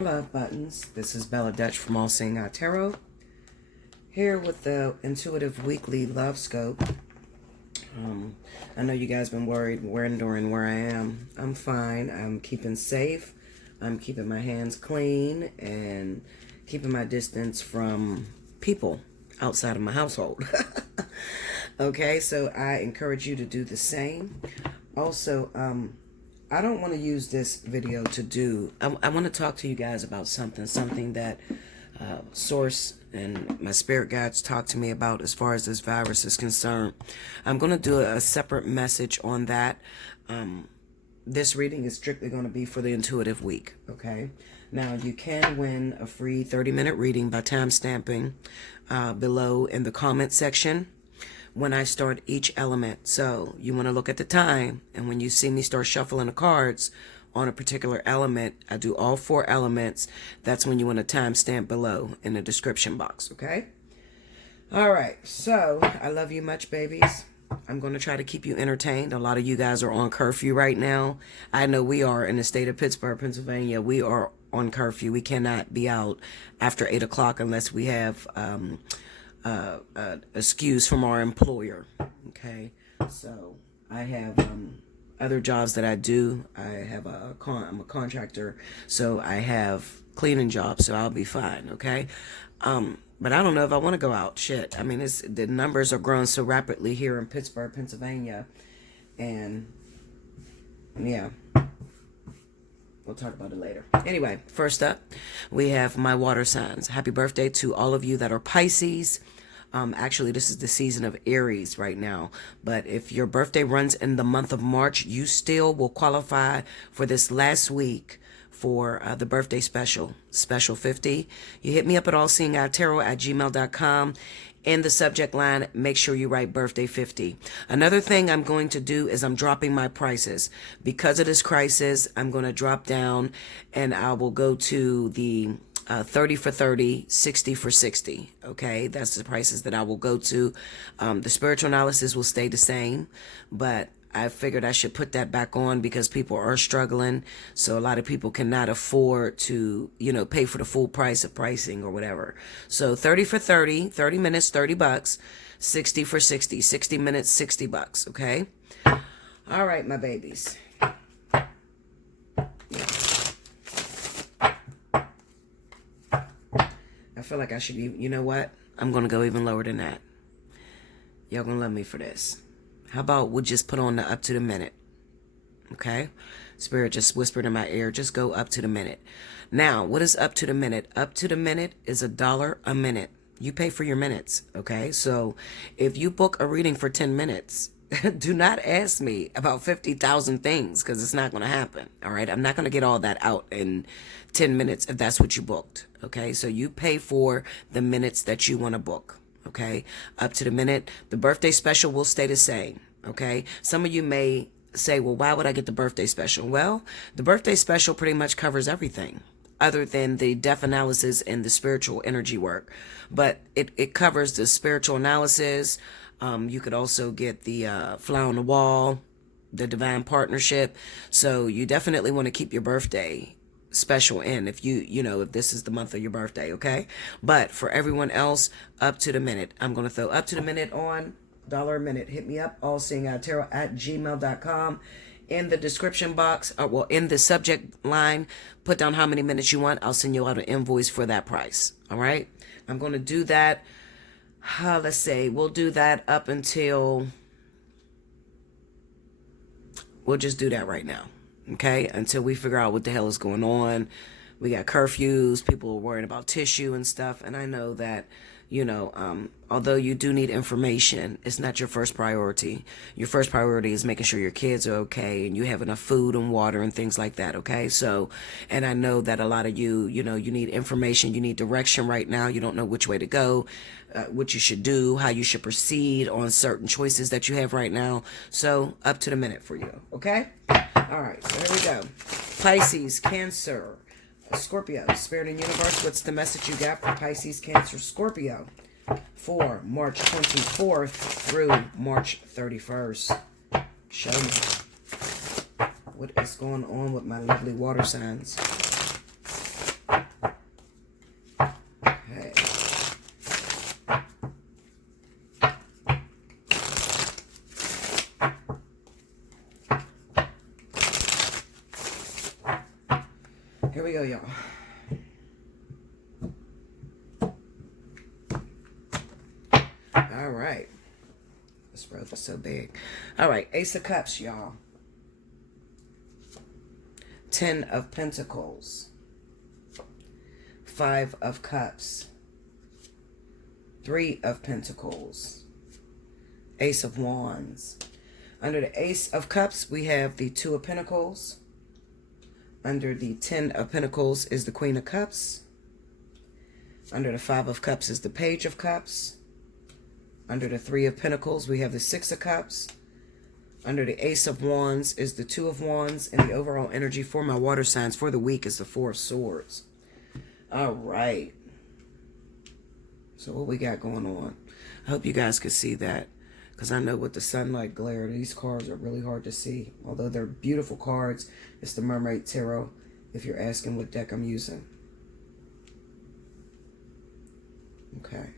Love buttons. This is Bella Dutch from Allseeingeyetarot, here with the intuitive weekly love scope. I know you guys been worried wondering where I am. I'm fine. I'm keeping safe. I'm keeping my hands clean and keeping my distance from people outside of my household. Okay, so I encourage you to do the same. Also, I don't want to use this video to do, I want to talk to you guys about something that Source and my spirit guides talk to me about as far as this virus is concerned. I'm going to do a separate message on that. This reading is strictly going to be for the intuitive week, okay? Now, you can win a free 30-minute reading by timestamping below in the comment section when I start each element. So you want to look at the time, and when you see me start shuffling the cards on a particular element, I do all 4 elements. That's when you want to timestamp below in the description box, okay? All right, so I love you much, babies. I'm going to try to keep you entertained. A lot of you guys are on curfew right now. I know we are in the state of Pittsburgh, Pennsylvania. We are on curfew. We cannot be out after 8 o'clock unless we have excuse from our employer. Okay, so I have other jobs that I do. I'm a contractor, so I have cleaning jobs, so I'll be fine. Okay, but I don't know if I want to go out. Shit, I mean, the numbers are growing so rapidly here in Pittsburgh, Pennsylvania, and yeah, we'll talk about it later. Anyway, first up, we have my water signs. Happy birthday to all of you that are Pisces. Actually, this is the season of Aries right now. But if your birthday runs in the month of March, you still will qualify for this last week for the birthday special 50. You hit me up at allseeingeyetarot@gmail.com. In the subject line, make sure you write birthday 50. Another thing I'm going to do is I'm dropping my prices. Because of this crisis, I'm going to drop down and I will go to the 30 for 30, 60 for 60. Okay, that's the prices that I will go to. The spiritual analysis will stay the same, but I figured I should put that back on because people are struggling. So a lot of people cannot afford to, pay for the full price of pricing or whatever. So 30 for 30, 30 minutes, $30, 60 for 60, 60 minutes, $60. Okay. All right, my babies. I feel like I should be, you know what? I'm going to go even lower than that. Y'all going to love me for this. How about we'll just put on the up to the minute? Okay? Spirit just whispered in my ear, just go up to the minute. Now, what is up to the minute? Up to the minute is $1 a minute. You pay for your minutes, okay? So if you book a reading for 10 minutes, do not ask me about 50,000 things because it's not going to happen, all right? I'm not going to get all that out in 10 minutes if that's what you booked, okay? So you pay for the minutes that you want to book, okay? Up to the minute. The birthday special will stay the same, okay? Some of you may say, well, why would I get the birthday special? Well, the birthday special pretty much covers everything other than the death analysis and the spiritual energy work. But it covers the spiritual analysis. You could also get the fly on the wall, the divine partnership. So you definitely want to keep your birthday special in if if this is the month of your birthday, okay? But for everyone else, up to the minute. I'm going to throw up to the minute on $1 a minute. Hit me up, allseeingeyetarot@gmail.com. In the description box, in the subject line, put down how many minutes you want. I'll send you out an invoice for that price, all right? I'm going to do that. Let's say we'll do that up until, we'll just do that right now, okay? Until we figure out what the hell is going on. We got curfews, people are worried about tissue and stuff, and I know that, although you do need information, it's not your first priority. Your first priority is making sure your kids are okay and you have enough food and water and things like that, okay? So, and I know that a lot of you, you need information, you need direction right now. You don't know which way to go, what you should do, how you should proceed on certain choices that you have right now. So, up to the minute for you, okay? All right, so here we go. Pisces, Cancer, Scorpio, Spirit and Universe, what's the message you got for Pisces, Cancer, Scorpio for March 24th through March 31st? Show me. What is going on with my lovely water signs? Here we go, y'all. All right. This rope is so big. All right. Ace of Cups, y'all. 10 of Pentacles. 5 of Cups. 3 of Pentacles. Ace of Wands. Under the Ace of Cups, we have the 2 of Pentacles. Under the 10 of Pentacles is the Queen of Cups. Under the 5 of Cups is the Page of Cups. Under the 3 of Pentacles, we have the 6 of Cups. Under the Ace of Wands is the 2 of Wands. And the overall energy for my water signs for the week is the 4 of Swords. All right. So what we got going on? I hope you guys could see that. Because I know with the sunlight glare, these cards are really hard to see. Although they're beautiful cards. It's the Mermaid Tarot, if you're asking what deck I'm using. Okay.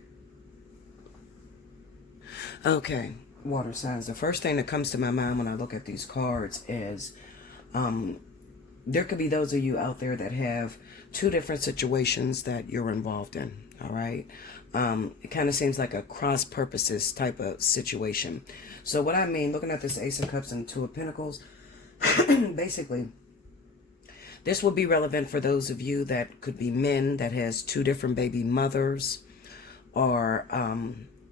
Okay, water signs. The first thing that comes to my mind when I look at these cards is there could be those of you out there that have 2 different situations that you're involved in, all right? It kind of seems like a cross purposes type of situation. So what I mean, looking at this Ace of Cups and 2 of Pentacles, basically, this will be relevant for those of you that could be men that has 2 different baby mothers, or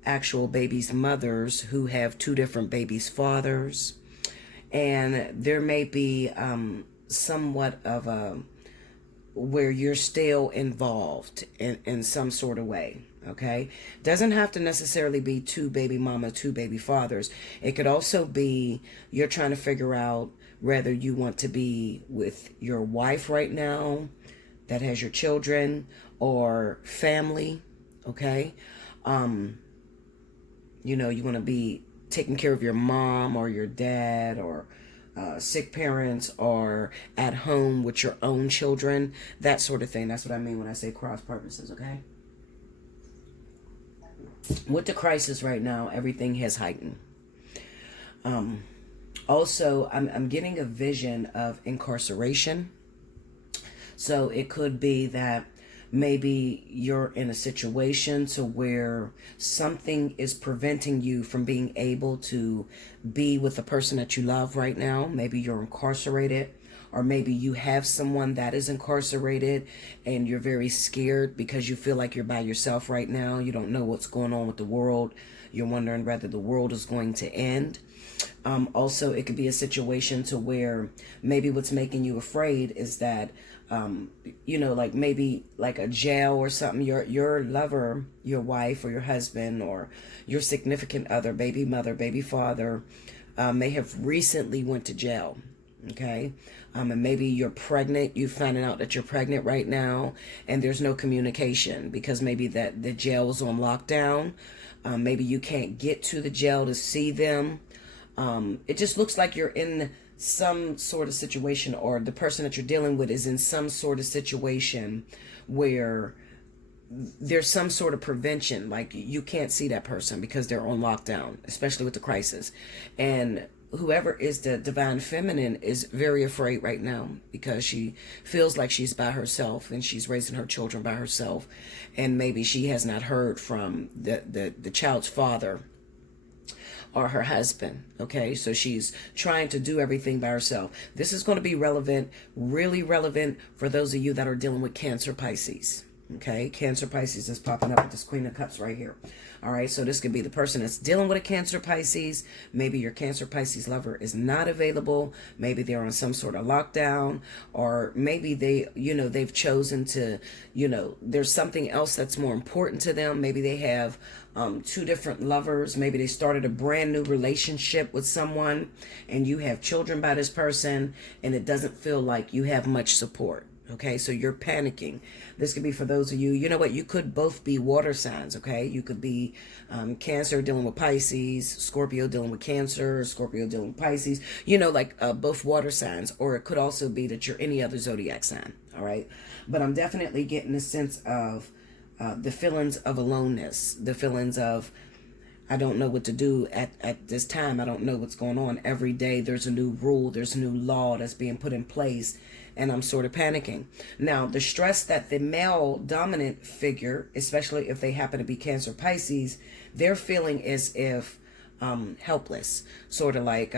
actual babies' mothers who have 2 different babies' fathers. And there may be somewhat of a where you're still involved in some sort of way. Okay, doesn't have to necessarily be 2 baby mama, 2 baby fathers. It could also be you're trying to figure out whether you want to be with your wife right now that has your children, or family. Okay, you know, you want to be taking care of your mom or your dad, or sick parents, or at home with your own children, that sort of thing. That's what I mean when I say cross purposes, okay? With the crisis right now, everything has heightened. Also, I'm getting a vision of incarceration. So it could be that maybe you're in a situation to where something is preventing you from being able to be with the person that you love right now. Maybe you're incarcerated, or maybe you have someone that is incarcerated and you're very scared because you feel like you're by yourself right now. You don't know what's going on with the world. You're wondering whether the world is going to end. Also, it could be a situation to where maybe what's making you afraid is that you know, like maybe like a jail or something. Your lover, your wife, or your husband, or your significant other, baby mother, baby father, may have recently went to jail. Okay, and maybe you're pregnant. You finding out that you're pregnant right now, and there's no communication because maybe that the jail is on lockdown. Maybe you can't get to the jail to see them. It just looks like you're in some sort of situation, or the person that you're dealing with is in some sort of situation where there's some sort of prevention, like you can't see that person because they're on lockdown, especially with the crisis. And whoever is the divine feminine is very afraid right now because she feels like she's by herself and she's raising her children by herself, and maybe she has not heard from the child's father or her husband. Okay, so she's trying to do everything by herself. This is going to be relevant, really relevant, for those of you that are dealing with Cancer, Pisces. Okay, Cancer, Pisces is popping up with this Queen of Cups right here. All right, so this could be the person that's dealing with a Cancer, Pisces. Maybe your Cancer, Pisces lover is not available. Maybe they're on some sort of lockdown, or maybe they, you know, they've chosen to, you know, there's something else that's more important to them. Maybe they have 2 different lovers. Maybe they started a brand new relationship with someone and you have children by this person, and it doesn't feel like you have much support. Okay, so you're panicking. This could be for those of you, you know what, you could both be water signs, okay? You could be Cancer dealing with Pisces, Scorpio dealing with Cancer, Scorpio dealing with Pisces, you know, like both water signs. Or it could also be that you're any other zodiac sign, all right? But I'm definitely getting a sense of the feelings of aloneness, the feelings of I don't know what to do at this time. I don't know what's going on. Every day there's a new rule, there's a new law that's being put in place, and I'm sort of panicking. Now, the stress that the male dominant figure, especially if they happen to be Cancer Pisces, they're feeling as if helpless, sort of like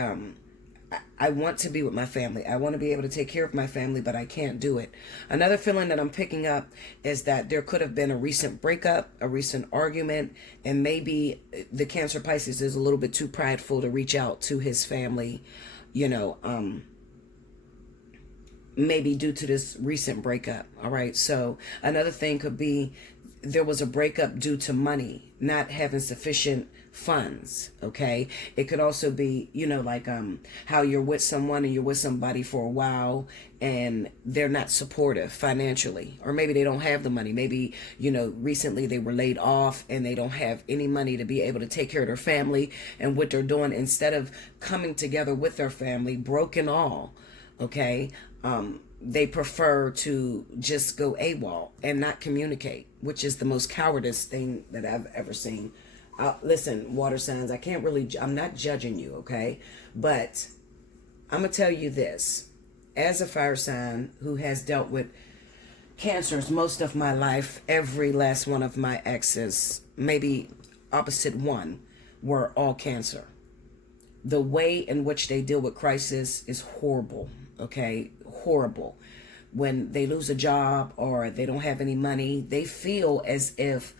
I want to be with my family. I want to be able to take care of my family, but I can't do it. Another feeling that I'm picking up is that there could have been a recent breakup, a recent argument, and maybe the Cancer Pisces is a little bit too prideful to reach out to his family, you know, maybe due to this recent breakup. All right. So another thing could be there was a breakup due to money, not having sufficient funds. Okay. It could also be, you know, like how you're with someone and you're with somebody for a while and they're not supportive financially, or maybe they don't have the money. Maybe, you know, recently they were laid off and they don't have any money to be able to take care of their family, and what they're doing, instead of coming together with their family, broken all, okay, they prefer to just go AWOL and not communicate, which is the most cowardice thing that I've ever seen. Listen, water signs, I'm not judging you, okay? But I'm going to tell you this. As a fire sign who has dealt with cancers most of my life, every last one of my exes, maybe opposite one, were all Cancer. The way in which they deal with crisis is horrible, okay? Horrible. When they lose a job or they don't have any money, they feel as if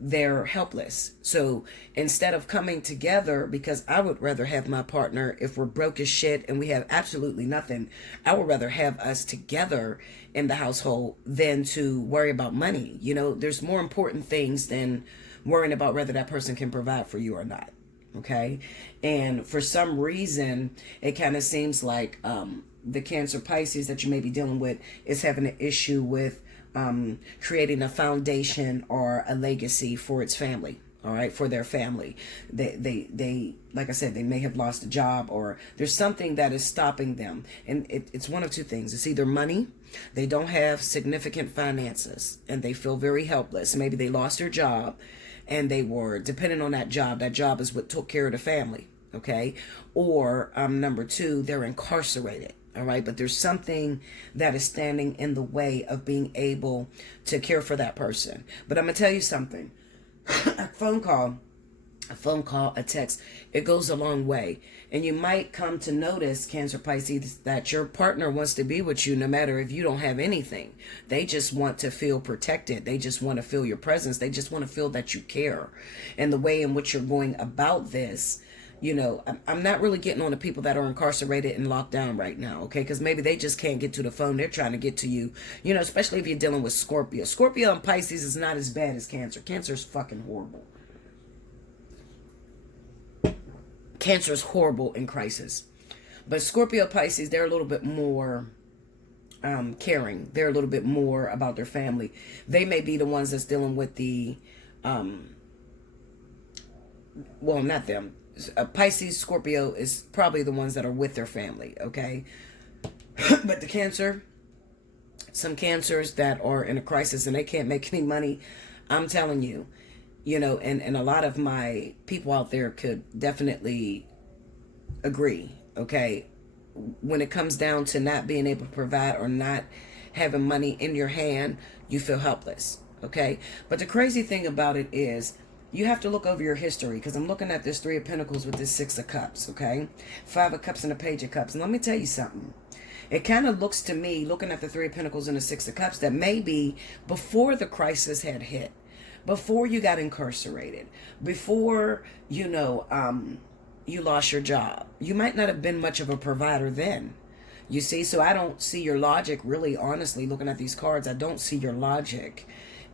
they're helpless. So instead of coming together, because I would rather have my partner, if we're broke as shit and we have absolutely nothing, I would rather have us together in the household than to worry about money. You know, there's more important things than worrying about whether that person can provide for you or not. Okay. And for some reason, it kind of seems like the Cancer Pisces that you may be dealing with is having an issue with creating a foundation or a legacy for its family. All right, for their family. They like I said, they may have lost a job, or there's something that is stopping them. And it's one of two things. It's either money, they don't have significant finances and they feel very helpless. Maybe they lost their job and they were dependent on that job. That job is what took care of the family. Okay. Or number two, they're incarcerated. All right. But there's something that is standing in the way of being able to care for that person. But I'm going to tell you something. A phone call, a text, it goes a long way. And you might come to notice, Cancer Pisces, that your partner wants to be with you no matter if you don't have anything. They just want to feel protected. They just want to feel your presence. They just want to feel that you care. And the way in which you're going about this, you know, I'm not really getting on the people that are incarcerated and locked down right now, okay? Because maybe they just can't get to the phone. They're trying to get to you, you know, especially if you're dealing with Scorpio. Scorpio and Pisces is not as bad as Cancer. Cancer is fucking horrible. Cancer is horrible in crisis. But Scorpio, Pisces, they're a little bit more caring. They're a little bit more about their family. They may be the ones that's dealing with the, well, not them. Pisces, Scorpio is probably the ones that are with their family, okay? But the Cancer, some Cancers that are in a crisis and they can't make any money, I'm telling you, you know, and a lot of my people out there could definitely agree, okay? When it comes down to not being able to provide or not having money in your hand, you feel helpless, okay? But the crazy thing about it is, you have to look over your history, because I'm looking at this Three of Pentacles with this Six of Cups, okay? Five of Cups and a Page of Cups. And let me tell you something. It kind of looks to me, looking at the Three of Pentacles and the Six of Cups, that maybe before the crisis had hit, before you got incarcerated, before, you know, you lost your job, you might not have been much of a provider then. You see? So I don't see your logic, really, honestly, looking at these cards. I don't see your logic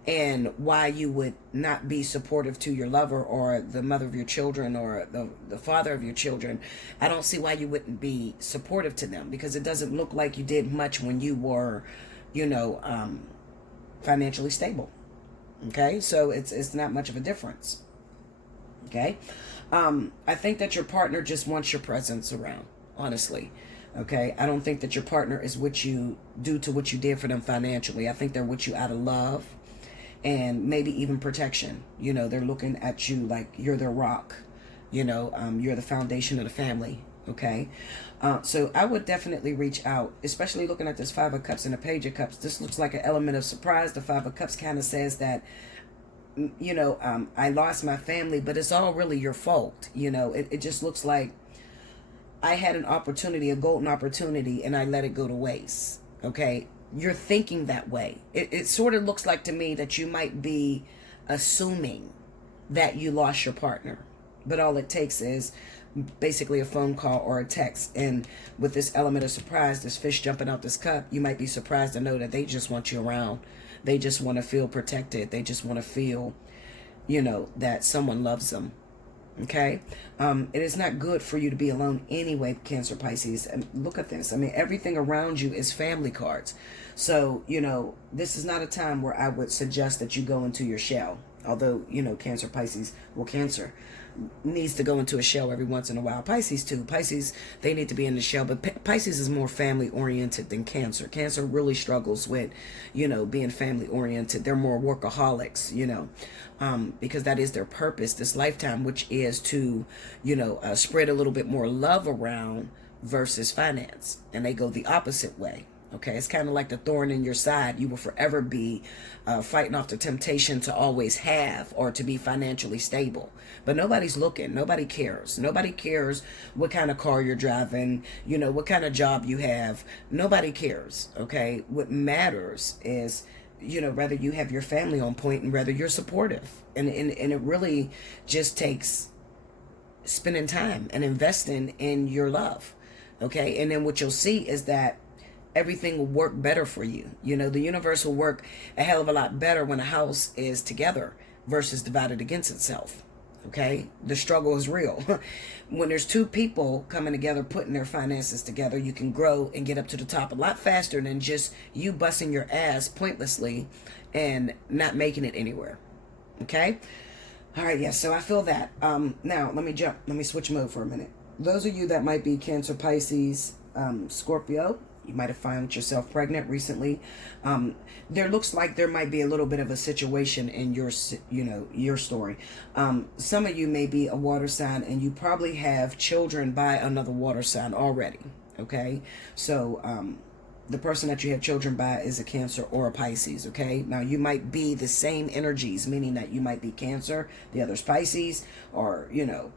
and why you would not be supportive to your lover or the mother of your children or the father of your children. I don't see why you wouldn't be supportive to them, because it doesn't look like you did much when you were, you know, financially stable. Okay, so it's not much of a difference. Okay, I think that your partner just wants your presence around, honestly. Okay, I don't think that your partner is with you due to what you did for them financially. I think they're with you out of love. and maybe even protection. You know, they're looking at you like you're their rock. You know, you're the foundation of the family. Okay, so I would definitely reach out, especially looking at this Five of Cups and the Page of Cups. This looks like an element of surprise. The Five of Cups kind of says that, you know, I lost my family, but it's all really your fault. You know, it just looks like I had an opportunity, a golden opportunity, and I let it go to waste. Okay, you're thinking that way. It sort of looks like to me that you might be assuming that you lost your partner, but all it takes is basically a phone call or a text. And with this element of surprise, this fish jumping out this cup, you might be surprised to know that they just want you around. They just want to feel protected. They just want to feel, you know, that someone loves them. Okay, it is not good for you to be alone anyway, Cancer, Pisces. And look at this. I mean, everything around you is family cards. So, you know, this is not a time where I would suggest that you go into your shell. Although, you know, Cancer, Pisces, well, Cancer needs to go into a shell every once in a while. Pisces too. Pisces, they need to be in the shell, but Pisces is more family oriented than Cancer. Cancer really struggles with, you know, being family oriented. They're more workaholics, you know, because that is their purpose this lifetime, which is to, you know, spread a little bit more love around versus finance. And they go the opposite way. Okay, it's kind of like the thorn in your side. You will forever be fighting off the temptation to always have or to be financially stable. But nobody's looking. Nobody cares. Nobody cares what kind of car you're driving, you know, what kind of job you have. Nobody cares, okay? What matters is, you know, whether you have your family on point and whether you're supportive. And it really just takes spending time and investing in your love, okay? And then what you'll see is that everything will work better for you. You know, the universe will work a hell of a lot better when a house is together versus divided against itself. Okay, the struggle is real. When there's two people coming together, putting their finances together, you can grow and get up to the top a lot faster than just you busting your ass pointlessly and not making it anywhere. Okay, all right, yes. So I feel that. Now let me switch mode for a minute. Those of you that might be Cancer, Pisces, Scorpio, you might have found yourself pregnant recently. There looks like there might be a little bit of a situation in your, you know, your story. Some of you may be a water sign and you probably have children by another water sign already. Okay, so the person that you have children by is a Cancer or a Pisces. Okay, now you might be the same energies, meaning that you might be Cancer, the other's Pisces, or, you know,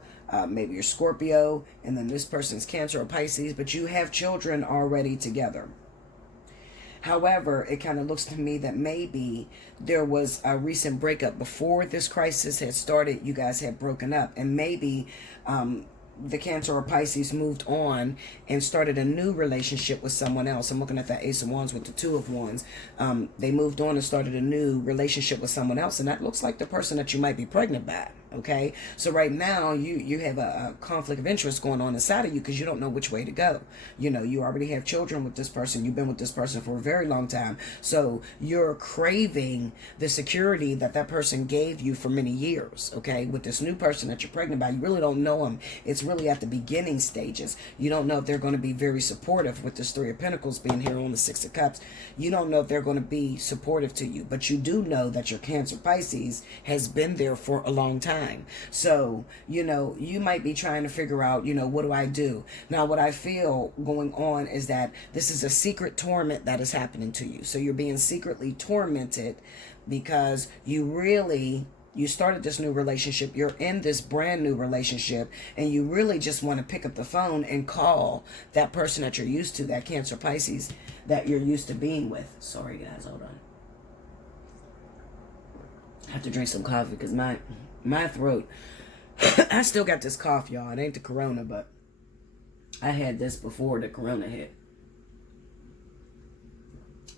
maybe you're Scorpio, and then this person's Cancer or Pisces, but you have children already together. However, it kind of looks to me that maybe there was a recent breakup before this crisis had started. You guys had broken up, and maybe the Cancer or Pisces moved on and started a new relationship with someone else. I'm looking at that Ace of Wands with the Two of Wands. They moved on and started a new relationship with someone else, and that looks like the person that you might be pregnant by. Okay, so right now you have a conflict of interest going on inside of you because you don't know which way to go. You know, you already have children with this person. You've been with this person for a very long time, so you're craving the security that that person gave you for many years. Okay, with this new person that you're pregnant by, you really don't know them. It's really at the beginning stages. You don't know if they're going to be very supportive. With this Three of Pentacles being here on the Six of Cups, you don't know if they're going to be supportive to you, but you do know that your Cancer, Pisces has been there for a long time. So, you know, you might be trying to figure out, you know, what do I do? Now, what I feel going on is that this is a secret torment that is happening to you. So you're being secretly tormented because you started this new relationship. You're in this brand new relationship and you really just want to pick up the phone and call that person that you're used to, that Cancer, Pisces that you're used to being with. Sorry, guys, hold on. I have to drink some coffee because my throat, I still got this cough, y'all. It ain't the corona, but I had this before the corona hit.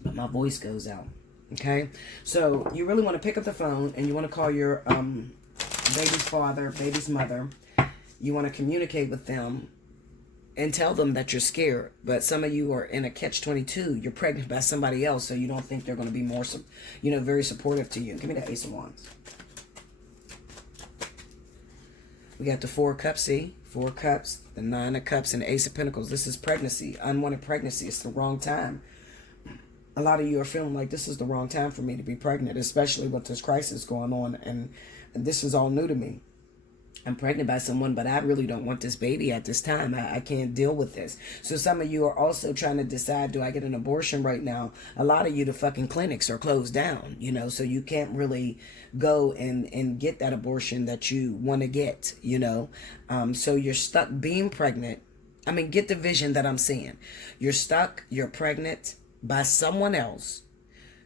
But my voice goes out. Okay? So you really want to pick up the phone and you want to call your baby's father, baby's mother. You want to communicate with them and tell them that you're scared. But some of you are in a catch-22. You're pregnant by somebody else, so you don't think they're going to be more, you know, very supportive to you. Give me the Ace of Wands. We got the Four of Cups, see? Four of Cups, the Nine of Cups, and the Ace of Pentacles. This is pregnancy, unwanted pregnancy. It's the wrong time. A lot of you are feeling like this is the wrong time for me to be pregnant, especially with this crisis going on. And this is all new to me. I'm pregnant by someone, but I really don't want this baby at this time. I can't deal with this. So some of you are also trying to decide, do I get an abortion right now? A lot of you, the fucking clinics are closed down, you know, so you can't really go and get that abortion that you want to get, you know. So you're stuck being pregnant. I mean, get the vision that I'm seeing. You're stuck, you're pregnant by someone else.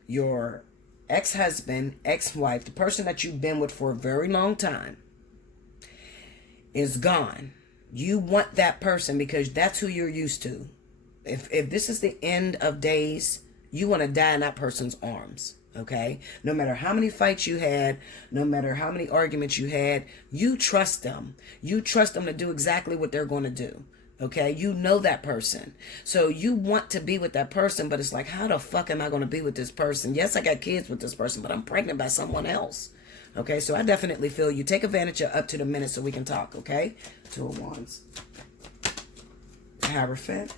Your ex-husband, ex-wife, the person that you've been with for a very long time is gone. You want that person because that's who you're used to. If this is the end of days, you want to die in that person's arms. Okay? No matter how many fights you had, no matter how many arguments you had, you trust them. You trust them to do exactly what they're going to do. Okay? You know that person. So you want to be with that person, but it's like, how the fuck am I going to be with this person? Yes, I got kids with this person, but I'm pregnant by someone else. Okay, so I definitely feel you. Take advantage of up to the minute so we can talk, okay? Two of Wands. Hierophant.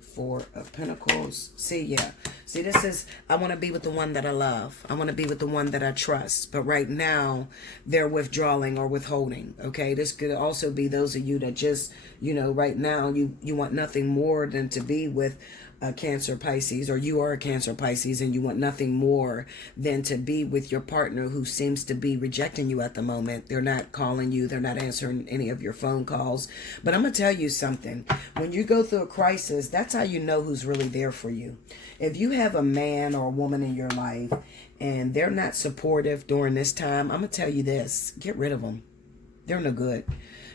Four of Pentacles. See, yeah. See, this is, I want to be with the one that I love. I want to be with the one that I trust. But right now, they're withdrawing or withholding, okay? This could also be those of you that just, you know, right now, you want nothing more than to be with a Cancer Pisces, or you are a Cancer Pisces and you want nothing more than to be with your partner who seems to be rejecting you at the moment. They're not calling you. They're not answering any of your phone calls. But I'm going to tell you something. When you go through a crisis, that's how you know who's really there for you. If you have a man or a woman in your life and they're not supportive during this time, I'm going to tell you this. Get rid of them. They're no good.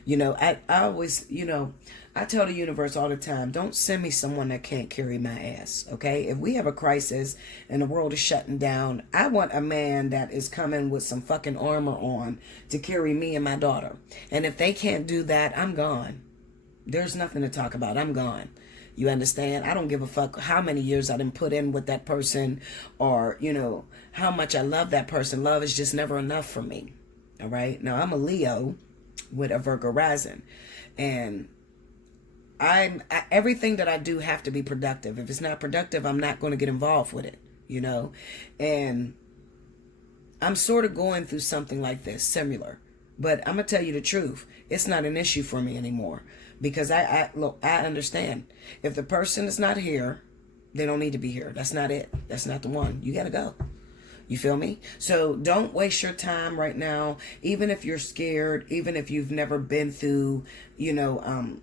You know, I always, you know, I tell the universe all the time, don't send me someone that can't carry my ass, okay? If we have a crisis and the world is shutting down, I want a man that is coming with some fucking armor on to carry me and my daughter. And if they can't do that, I'm gone. There's nothing to talk about. I'm gone. You understand? I don't give a fuck how many years I didn't put in with that person or, you know, how much I love that person. Love is just never enough for me, all right? Now, I'm a Leo with a Virgo rising, and everything that I do have to be productive. If it's not productive, I'm not going to get involved with it, you know. And I'm sort of going through something like this, similar. But I'm gonna tell you the truth. It's not an issue for me anymore because look, I understand. If the person is not here, they don't need to be here. That's not it. That's not the one. You gotta go. You feel me? So don't waste your time right now. Even if you're scared, even if you've never been through, you know,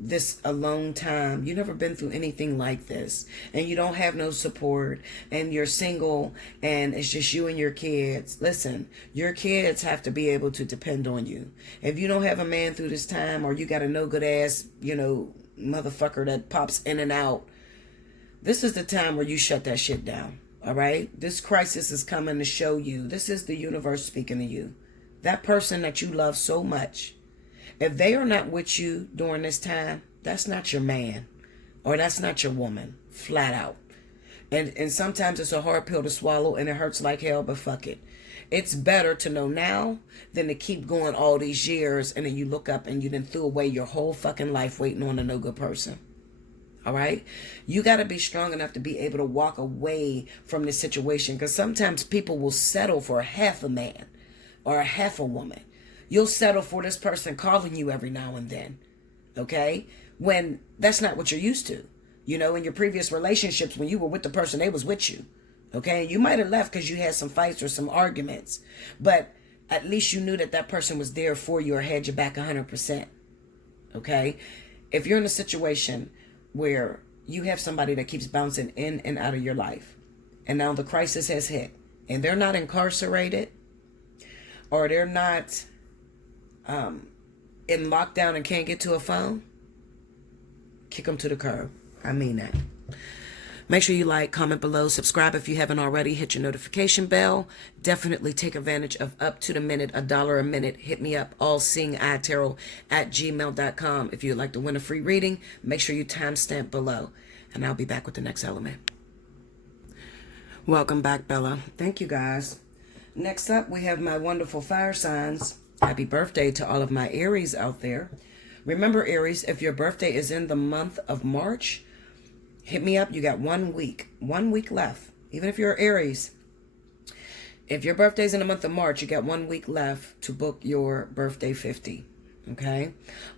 this alone time, you've never been through anything like this, and you don't have no support, and you're single, and it's just you and your kids. Listen, your kids have to be able to depend on you. If you don't have a man through this time, or you got a no good ass, you know, motherfucker that pops in and out, this is the time where you shut that shit down. All right? This crisis is coming to show you. This is the universe speaking to you. That person that you love so much, if they are not with you during this time, that's not your man or that's not your woman, flat out. And sometimes it's a hard pill to swallow and it hurts like hell, but fuck it. It's better to know now than to keep going all these years and then you look up and you then threw away your whole fucking life waiting on a no good person. All right? You got to be strong enough to be able to walk away from this situation, because sometimes people will settle for a half a man or a half a woman. You'll settle for this person calling you every now and then, okay? When that's not what you're used to. You know, in your previous relationships, when you were with the person, they was with you, okay? You might have left because you had some fights or some arguments, but at least you knew that that person was there for you or had your back 100%, okay? If you're in a situation where you have somebody that keeps bouncing in and out of your life, and now the crisis has hit, and they're not incarcerated, or they're not in lockdown and can't get to a phone, kick them to the curb. I mean that. Make sure you like, comment below, subscribe if you haven't already, hit your notification bell. Definitely take advantage of up to the minute, $1 a minute. Hit me up, allseeingeyetarot@gmail.com. If you'd like to win a free reading, make sure you timestamp below, and I'll be back with the next element. Welcome back, Bella. Thank you, guys. Next up, we have my wonderful fire signs. Happy birthday to all of my Aries out there. Remember, Aries, if your birthday is in the month of March, Hit me up. You got 1 week. 1 week left. Even if you're Aries. If your birthday's in the month of March, you got 1 week left to book your birthday 50. Okay?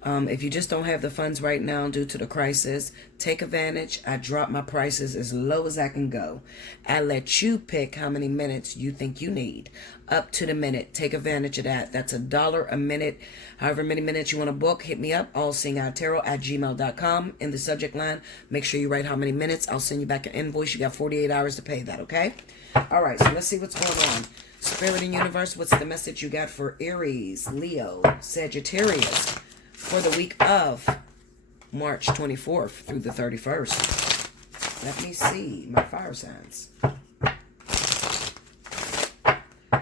If you just don't have the funds right now due to the crisis, take advantage. I drop my prices as low as I can go. I let you pick how many minutes you think you need. Up to the minute. Take advantage of that. That's $1 a minute. However many minutes you want to book, hit me up. Allseeingeyetarot@gmail.com. In the subject line, make sure you write how many minutes. I'll send you back an invoice. You got 48 hours to pay that, okay? All right, so let's see what's going on. Spirit and universe, what's the message you got for Aries, Leo, Sagittarius for the week of March 24th through the 31st? Let me see my fire signs.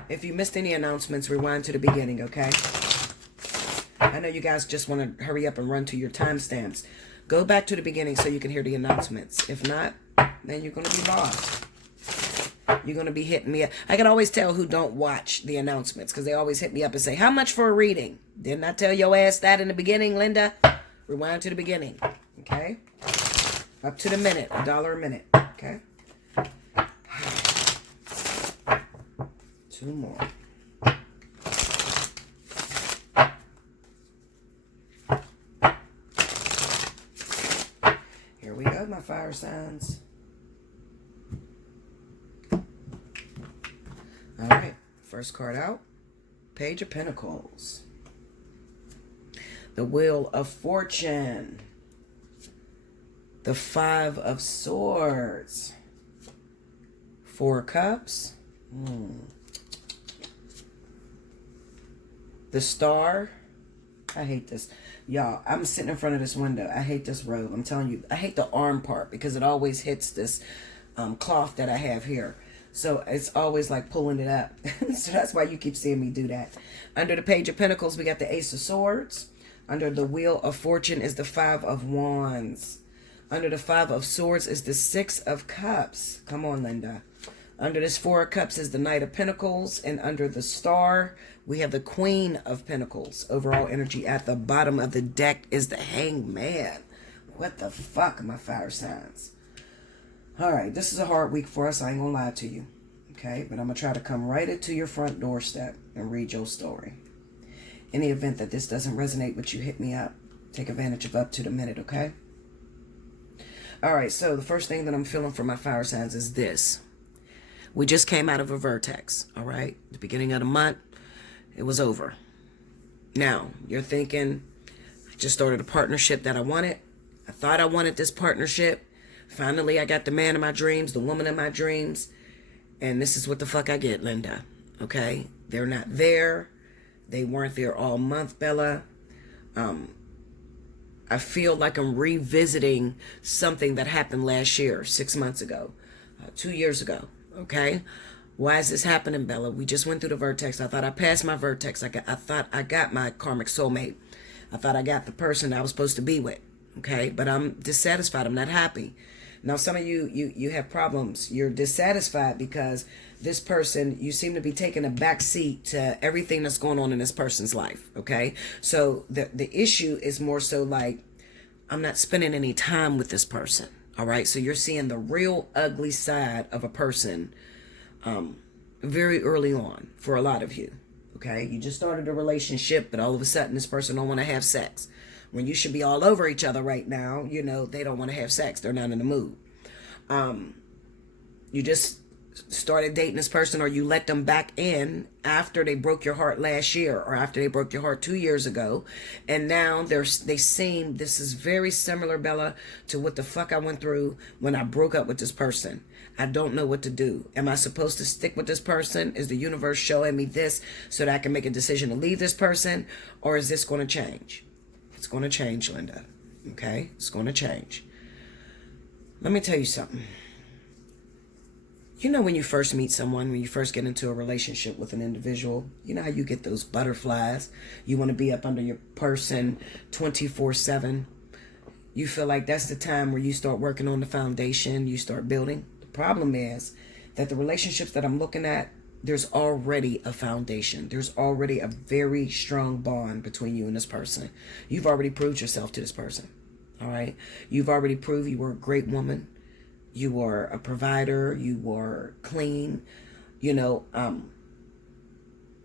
If you missed any announcements, rewind to the beginning, okay? I know you guys just want to hurry up and run to your timestamps. Go back to the beginning so you can hear the announcements. If not, then you're going to be lost. You're going to be hitting me up. I can always tell who don't watch the announcements because they always hit me up and say, how much for a reading? Didn't I tell your ass that in the beginning, Linda? Rewind to the beginning, okay? Up to the minute, $1 a minute, okay? 2 more. Here we go, my fire signs. All right, first card out, Page of Pentacles. The Wheel of Fortune. The 5 of Swords. 4 Cups. The Star. I hate this. Y'all, I'm sitting in front of this window. I hate this robe. I'm telling you, I hate the arm part because it always hits this cloth that I have here. So it's always like pulling it up. So that's why you keep seeing me do that. Under the Page of Pentacles, we got the Ace of Swords. Under the Wheel of Fortune is the 5 of Wands. Under the 5 of Swords is the 6 of Cups. Come on, Linda. Under this 4 of Cups is the Knight of Pentacles. And under the Star, we have the Queen of Pentacles. Overall energy at the bottom of the deck is the Hangman. What the fuck, my fire signs? All right, this is a hard week for us. I ain't gonna lie to you, okay? But I'm gonna try to come right into your front doorstep and read your story. In the event that this doesn't resonate with you, hit me up. Take advantage of up to the minute, okay? All right, so the first thing that I'm feeling for my fire signs is this. We just came out of a vertex, all right? The beginning of the month, it was over. Now, you're thinking, I just started a partnership that I wanted. I thought I wanted this partnership. Finally, I got the man of my dreams, the woman of my dreams. And this is what the fuck I get, Linda. Okay? They're not there. They weren't there all month, Bella. I feel like I'm revisiting something that happened last year, 6 months ago, 2 years ago. Okay? Why is this happening, Bella? We just went through the vertex. I thought I passed my vertex. I thought I got my karmic soulmate. I thought I got the person I was supposed to be with. Okay? But I'm dissatisfied. I'm not happy. Now, some of you have problems. You're dissatisfied because this person, you seem to be taking a back seat to everything that's going on in this person's life, okay? So the issue is more so like, I'm not spending any time with this person, all right? So you're seeing the real ugly side of a person very early on for a lot of you, okay? You just started a relationship, but all of a sudden this person don't want to have sex. When you should be all over each other right now, you know, they don't want to have sex. They're not in the mood. You just started dating this person, or you let them back in after they broke your heart last year, or after they broke your heart 2 years ago. And now they seem, this is very similar, Bella, to what the fuck I went through when I broke up with this person. I don't know what to do. Am I supposed to stick with this person? Is the universe showing me this so that I can make a decision to leave this person? Or is this going to change? It's going to change, Linda. Okay? It's going to change. Let me tell you something. You know, when you first meet someone, when you first get into a relationship with an individual, you know how you get those butterflies? You want to be up under your person 24/7. You feel like that's the time where you start working on the foundation, you start building. The problem is that the relationships that I'm looking at, there's already a foundation. There's already a very strong bond between you and this person. You've already proved yourself to this person. All right? You've already proved you were a great woman. You were a provider. You were clean. You know,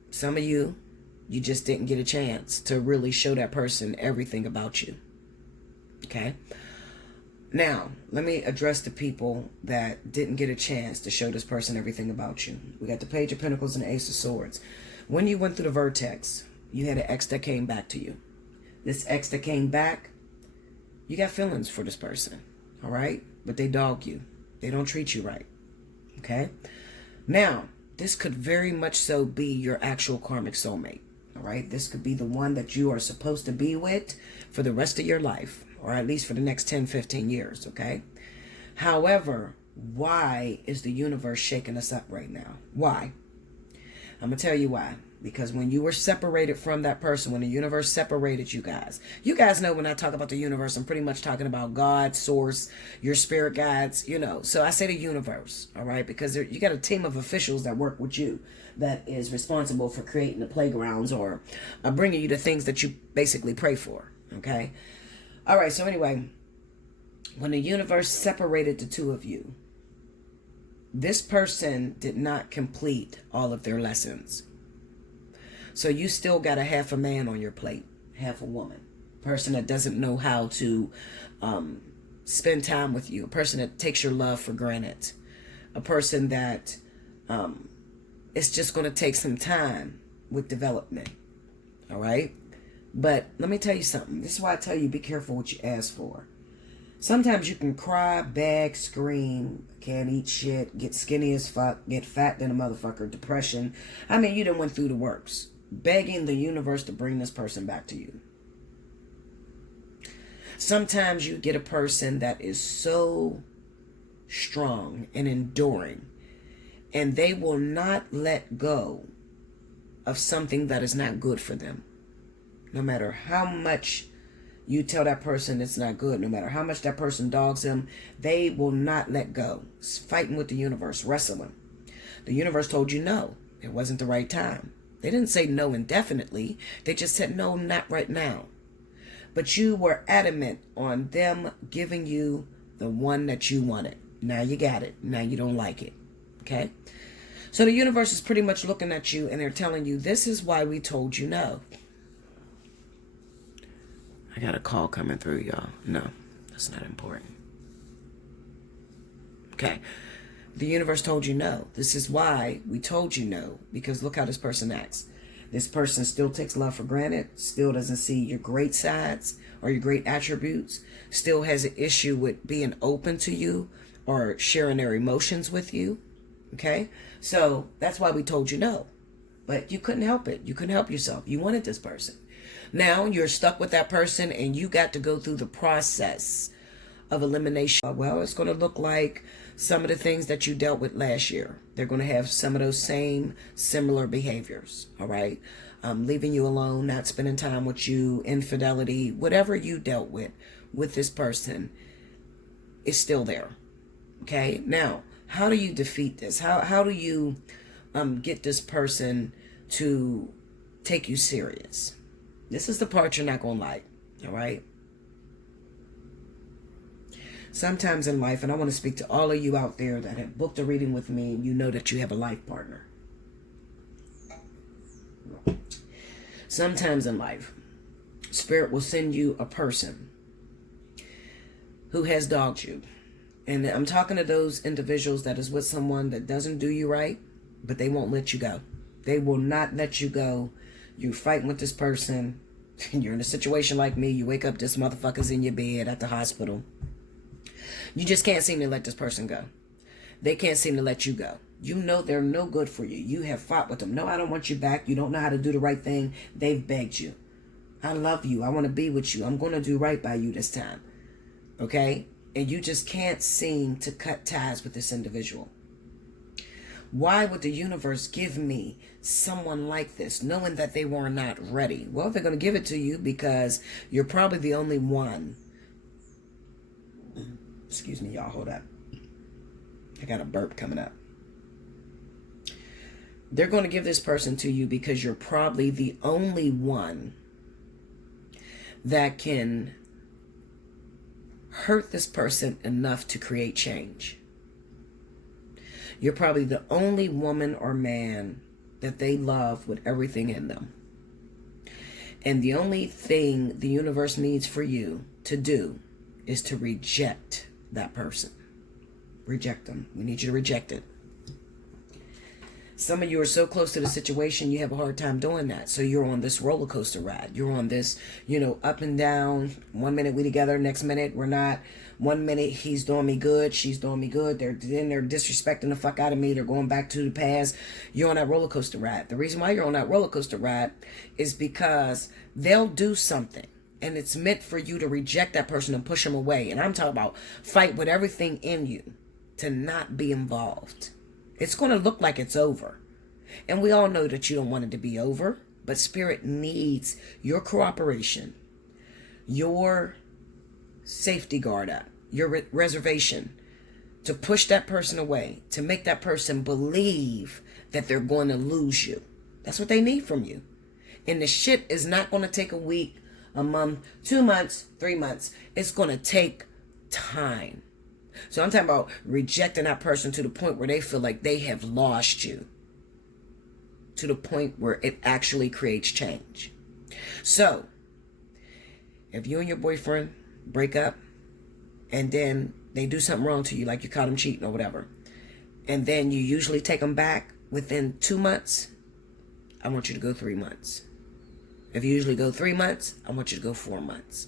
some of you just didn't get a chance to really show that person everything about you. Okay? Now, let me address the people that didn't get a chance to show this person everything about you. We got the Page of Pentacles and the Ace of Swords. When you went through the vertex, you had an ex that came back to you. This ex that came back, you got feelings for this person, all right? But they dog you. They don't treat you right, okay? Now, this could very much so be your actual karmic soulmate, all right? This could be the one that you are supposed to be with for the rest of your life, or at least for the next 10, 15 years, okay? However, why is the universe shaking us up right now? Why? I'm going to tell you why. Because when you were separated from that person, when the universe separated you guys know when I talk about the universe, I'm pretty much talking about God, source, your spirit guides, you know. So I say the universe, all right? Because you got a team of officials that work with you that is responsible for creating the playgrounds or bringing you the things that you basically pray for, okay? All right, so anyway, when the universe separated the two of you, this person did not complete all of their lessons. So you still got a half a man on your plate, half a woman. Person that doesn't know how to spend time with you. A person that takes your love for granted. A person that it's just going to take some time with development. All right? But let me tell you something. This is why I tell you be careful what you ask for. Sometimes you can cry, beg, scream, can't eat shit, get skinny as fuck, get fat than a motherfucker, depression. I mean, you done went through the works. Begging the universe to bring this person back to you. Sometimes you get a person that is so strong and enduring, and they will not let go of something that is not good for them. No matter how much you tell that person it's not good, no matter how much that person dogs them, they will not let go. It's fighting with the universe, wrestling. The universe told you no. It wasn't the right time. They didn't say no indefinitely. They just said no, not right now. But you were adamant on them giving you the one that you wanted. Now you got it. Now you don't like it. Okay? So the universe is pretty much looking at you and they're telling you, this is why we told you no. I got a call coming through, y'all. No, that's not important. Okay. The universe told you no. This is why we told you no. Because look how this person acts. This person still takes love for granted. Still doesn't see your great sides or your great attributes. Still has an issue with being open to you or sharing their emotions with you. Okay? So that's why we told you no. But you couldn't help it. You couldn't help yourself. You wanted this person. Now you're stuck with that person and you got to go through the process of elimination. Well, it's going to look like some of the things that you dealt with last year. They're going to have some of those same similar behaviors. All right. Leaving you alone, not spending time with you, infidelity, whatever you dealt with this person is still there. Okay. Now, how do you defeat this? How do you get this person to take you serious? This is the part you're not going to like, all right? Sometimes in life, and I want to speak to all of you out there that have booked a reading with me, and you know that you have a life partner. Sometimes in life, Spirit will send you a person who has dogged you. And I'm talking to those individuals that is with someone that doesn't do you right, but they won't let you go. They will not let you go. You're fighting with this person. You're in a situation like me. You wake up, this motherfucker's in your bed at the hospital. You just can't seem to let this person go. They can't seem to let you go. You know they're no good for you. You have fought with them. No, I don't want you back. You don't know how to do the right thing. They've begged you. I love you. I want to be with you. I'm going to do right by you this time. Okay? And you just can't seem to cut ties with this individual. Why would the universe give me someone like this, knowing that they were not ready? Well, they're going to give it to you because you're probably the only one. Excuse me, y'all. Hold up. I got a burp coming up. They're going to give this person to you because you're probably the only one that can hurt this person enough to create change. You're probably the only woman or man that they love with everything in them. And the only thing the universe needs for you to do is to reject that person. Reject them. We need you to reject it. Some of you are so close to the situation, you have a hard time doing that. So you're on this roller coaster ride. You're on this, up and down. 1 minute we together, next minute we're not. 1 minute he's doing me good, she's doing me good. They're disrespecting the fuck out of me. They're going back to the past. You're on that roller coaster ride. The reason why you're on that roller coaster ride is because they'll do something. And it's meant for you to reject that person and push them away. And I'm talking about fight with everything in you to not be involved. It's going to look like it's over. And we all know that you don't want it to be over. But Spirit needs your cooperation, your safety guard up, your reservation to push that person away, to make that person believe that they're going to lose you. That's what they need from you. And the shit is not going to take a week, a month, 2 months, 3 months. It's going to take time. So I'm talking about rejecting that person to the point where they feel like they have lost you. To the point where it actually creates change. So, if you and your boyfriend break up and then they do something wrong to you, like you caught them cheating or whatever, and then you usually take them back within 2 months, I want you to go 3 months. If you usually go 3 months, I want you to go 4 months.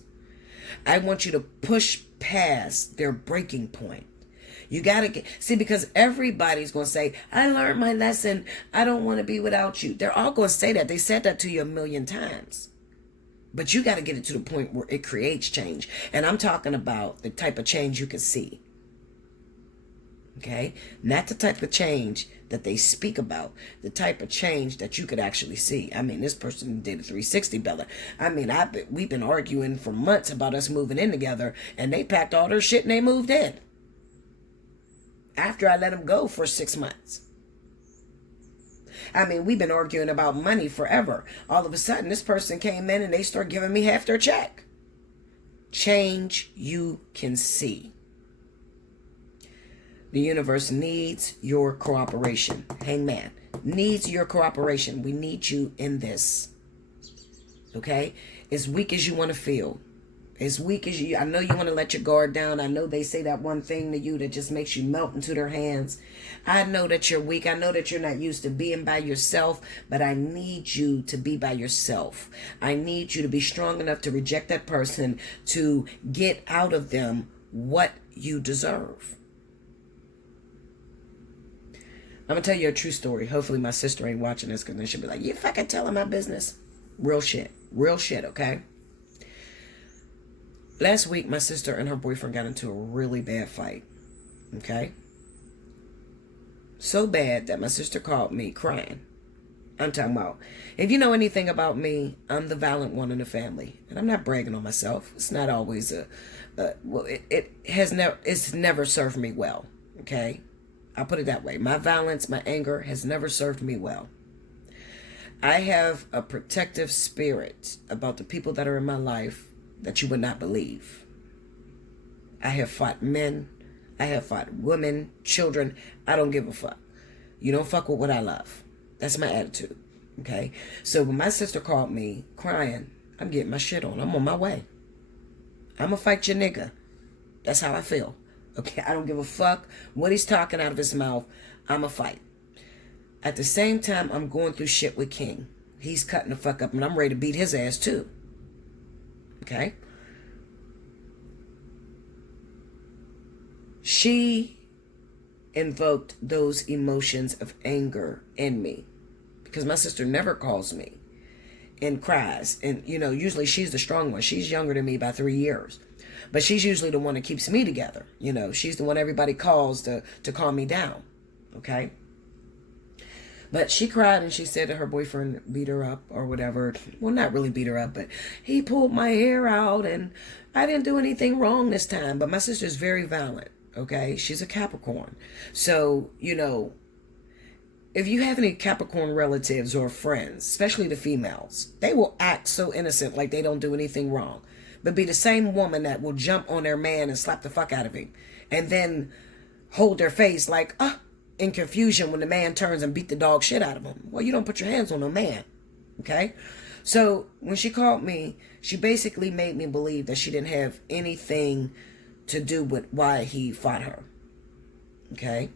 I want you to push past their breaking point. You got to see, because everybody's going to say, I learned my lesson. I don't want to be without you. They're all going to say that. They said that to you a million times. But you got to get it to the point where it creates change. And I'm talking about the type of change you can see. Okay? Not the type of change that they speak about. The type of change that you could actually see. I mean, this person did a 360, Bella. I mean, we've been arguing for months about us moving in together. And they packed all their shit and they moved in. After I let them go for 6 months. I mean, we've been arguing about money forever. All of a sudden, this person came in and they start giving me half their check. Change you can see. The universe needs your cooperation. Hangman needs your cooperation. We need you in this. Okay? As weak as you want to feel. As weak as you, I know you want to let your guard down. I know they say that one thing to you that just makes you melt into their hands. I know that you're weak. I know that you're not used to being by yourself, but I need you to be by yourself. I need you to be strong enough to reject that person, to get out of them what you deserve. I'm going to tell you a true story. Hopefully my sister ain't watching this, because then she'll be like, you fucking telling my business. Real shit. Real shit, okay? Last week, my sister and her boyfriend got into a really bad fight. Okay? So bad that my sister called me crying. I'm talking about, if you know anything about me, I'm the violent one in the family. And I'm not bragging on myself. It's not always it's never served me well. Okay? I'll put it that way. My violence, my anger has never served me well. I have a protective spirit about the people that are in my life that you would not believe. I have fought men. I have fought women, children. I don't give a fuck. You don't fuck with what I love. That's my attitude. Okay? So when my sister called me crying, I'm getting my shit on. I'm on my way. I'm gonna fight your nigga. That's how I feel. Okay? I don't give a fuck what he's talking out of his mouth. I'm a fight. At the same time, I'm going through shit with King. He's cutting the fuck up, and I'm ready to beat his ass too. Okay? She invoked those emotions of anger in me, because my sister never calls me and cries. And, usually she's the strong one. She's younger than me by 3 years. But she's usually the one that keeps me together. She's the one everybody calls to calm me down. Okay? But she cried and she said that her boyfriend beat her up or whatever. Well, not really beat her up, but he pulled my hair out and I didn't do anything wrong this time. But my sister's very violent, okay? She's a Capricorn. So, if you have any Capricorn relatives or friends, especially the females, they will act so innocent like they don't do anything wrong. But be the same woman that will jump on their man and slap the fuck out of him. And then hold their face like, in confusion when the man turns and beat the dog shit out of him. Well, you don't put your hands on no man. Okay? So when she called me, she basically made me believe that she didn't have anything to do with why he fought her. Okay?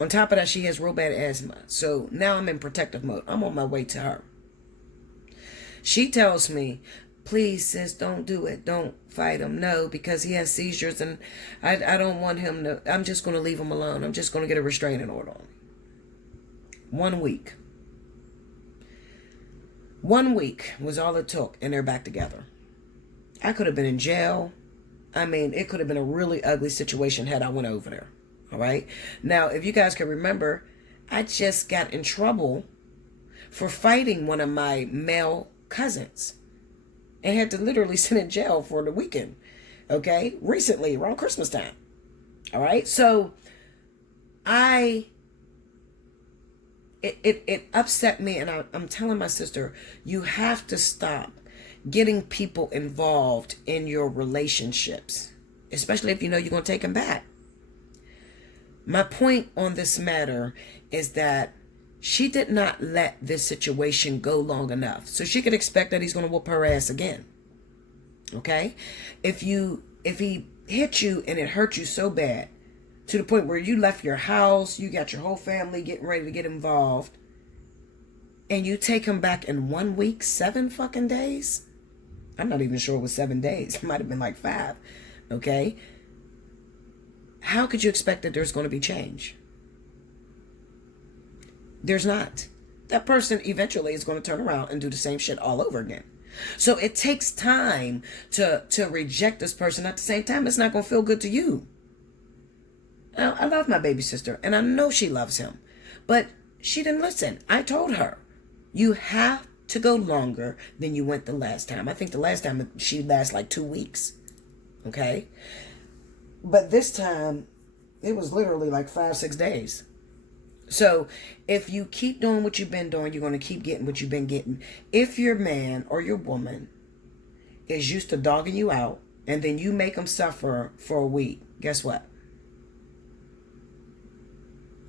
On top of that, she has real bad asthma. So now I'm in protective mode. I'm on my way to her. She tells me, please, sis, don't do it. Don't fight him. No, because he has seizures and I don't want him to. I'm just going to leave him alone. I'm just going to get a restraining order on him. 1 week. 1 week was all it took, and they're back together. I could have been in jail. I mean, it could have been a really ugly situation had I went over there. All right? Now, if you guys can remember, I just got in trouble for fighting one of my male cousins and had to literally sit in jail for the weekend. Okay? Recently, around Christmas time. All right? So, It upset me, and I'm telling my sister, you have to stop getting people involved in your relationships, especially if you know you're going to take them back. My point on this matter is that she did not let this situation go long enough, so she could expect that he's going to whoop her ass again. Okay? If he hit you and it hurt you so bad, to the point where you left your house, you got your whole family getting ready to get involved, and you take him back in 1 week, 7 fucking days? I'm not even sure it was 7 days. It might have been like 5. Okay? How could you expect that there's going to be change? There's not. That person eventually is going to turn around and do the same shit all over again. So it takes time to reject this person. At the same time, it's not going to feel good to you. Now, I love my baby sister, and I know she loves him, but she didn't listen. I told her, you have to go longer than you went the last time. I think the last time she lasted like 2 weeks, okay? But this time, it was literally like 5-6 days. So, if you keep doing what you've been doing, you're going to keep getting what you've been getting. If your man or your woman is used to dogging you out, and then you make them suffer for a week, guess what?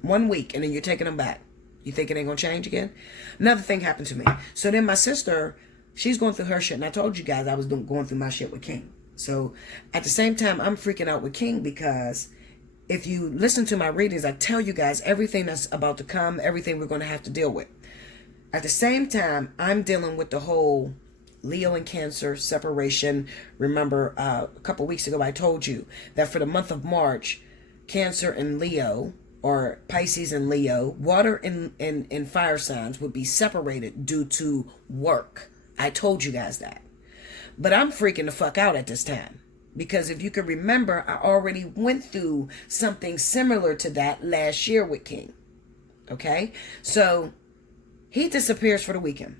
1 week, and then you're taking them back. You think it ain't gonna change again? Another thing happened to me. So then my sister, she's going through her shit, and I told you guys I was going through my shit with King. So at the same time, I'm freaking out with King because if you listen to my readings, I tell you guys everything that's about to come, everything we're going to have to deal with. At the same time, I'm dealing with the whole Leo and Cancer separation. Remember, a couple weeks ago, I told you that for the month of March, Cancer and Leo, or Pisces and Leo, water and fire signs would be separated due to work. I told you guys that. But I'm freaking the fuck out at this time. Because if you can remember, I already went through something similar to that last year with King. Okay? So, he disappears for the weekend.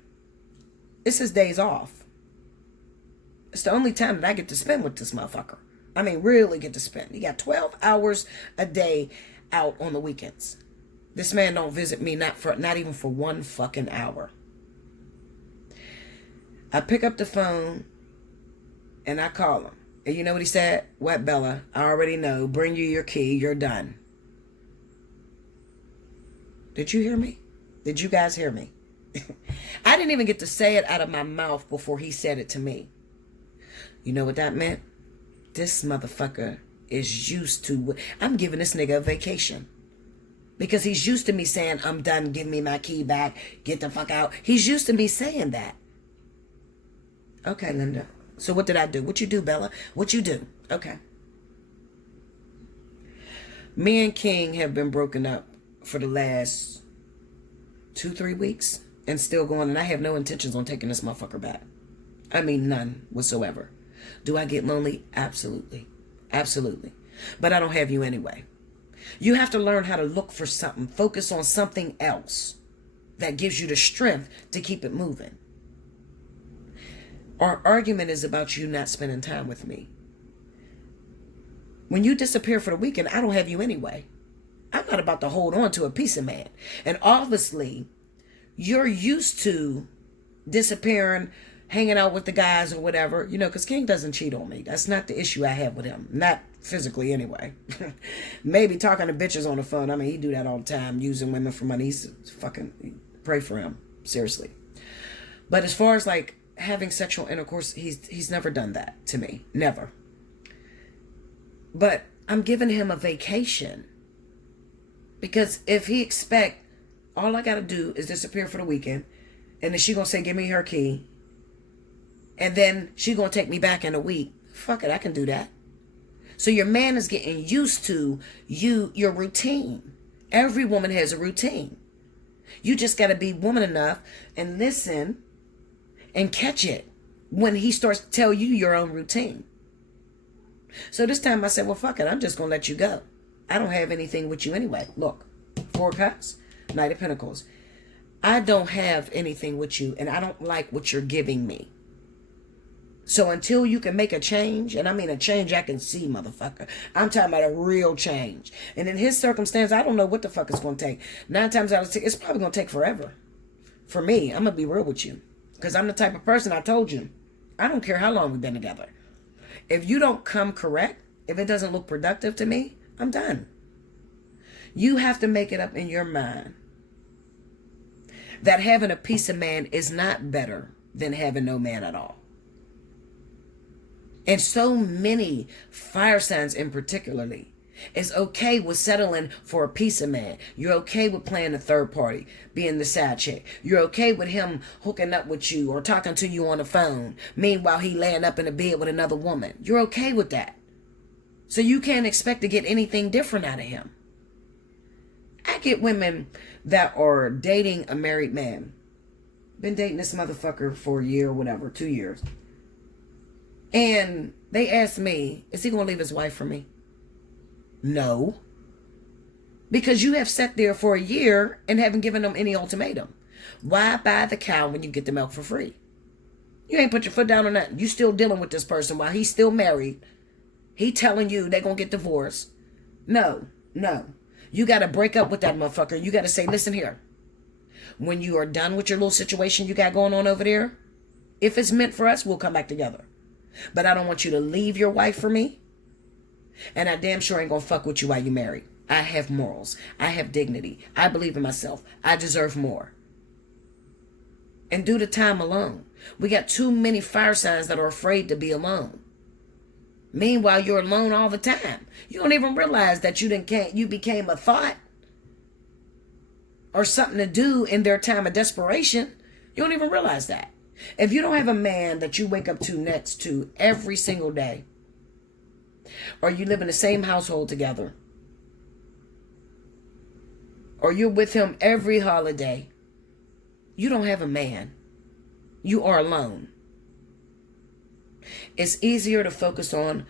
It's his days off. It's the only time that I get to spend with this motherfucker. I mean, really get to spend. He got 12 hours a day out on the weekends. This man don't visit me not even for 1 fucking hour. I pick up the phone and I call him. And you know what he said? What, Bella? I already know. Bring you your key. You're done. Did you hear me? Did you guys hear me? I didn't even get to say it out of my mouth before he said it to me. You know what that meant? This motherfucker is used to... I'm giving this nigga a vacation. Because he's used to me saying, I'm done, give me my key back, get the fuck out. He's used to me saying that. Okay, Linda. So what did I do? What you do, Bella? What you do? Okay. Me and King have been broken up for the last 2-3 weeks. And still going, and I have no intentions on taking this motherfucker back. I mean, none whatsoever. Do I get lonely? Absolutely. Absolutely. But I don't have you anyway. You have to learn how to look for something. Focus on something else that gives you the strength to keep it moving. Our argument is about you not spending time with me. When you disappear for the weekend, I don't have you anyway. I'm not about to hold on to a piece of man. And obviously, you're used to disappearing hanging out with the guys or whatever, you know, because King doesn't cheat on me. That's not the issue I have with him. Not physically anyway. Maybe talking to bitches on the phone. I mean, he do that all the time, using women for money. He's fucking, pray for him. Seriously. But as far as like having sexual intercourse, he's never done that to me. Never. But I'm giving him a vacation. Because if he expect, all I got to do is disappear for the weekend, and then she going to say, give me her key, and then she going to take me back in a week. Fuck it, I can do that. So your man is getting used to your routine. Every woman has a routine. You just got to be woman enough and listen and catch it when he starts to tell you your own routine. So this time I said, well, fuck it, I'm just going to let you go. I don't have anything with you anyway. Look, 4 cups, Knight of Pentacles. I don't have anything with you, and I don't like what you're giving me. So until you can make a change, and I mean a change I can see, motherfucker. I'm talking about a real change. And in his circumstance, I don't know what the fuck it's going to take. 9 times out of 10, it's probably going to take forever. For me, I'm going to be real with you. Because I'm the type of person, I told you, I don't care how long we've been together. If you don't come correct, if it doesn't look productive to me, I'm done. You have to make it up in your mind that having a piece of man is not better than having no man at all. And so many fire signs in particularly is okay with settling for a piece of man. You're okay with playing the third party, being the side chick. You're okay with him hooking up with you or talking to you on the phone. Meanwhile, he laying up in a bed with another woman. You're okay with that. So you can't expect to get anything different out of him. I get women that are dating a married man. Been dating this motherfucker for a year or whatever, 2 years. And they ask me, is he going to leave his wife for me? No. Because you have sat there for a year and haven't given them any ultimatum. Why buy the cow when you get the milk for free? You ain't put your foot down on nothing. You still dealing with this person while he's still married. He telling you they're going to get divorced. No. You got to break up with that motherfucker. You got to say, listen here. When you are done with your little situation you got going on over there, if it's meant for us, we'll come back together. But I don't want you to leave your wife for me. And I damn sure ain't going to fuck with you while you're married. I have morals. I have dignity. I believe in myself. I deserve more. And do the time alone. We got too many fire signs that are afraid to be alone. Meanwhile, you're alone all the time. You don't even realize that you became a thought or something to do in their time of desperation. You don't even realize that. If you don't have a man that you wake up to next to every single day, or you live in the same household together, or you're with him every holiday, you don't have a man. You are alone. It's easier to focus on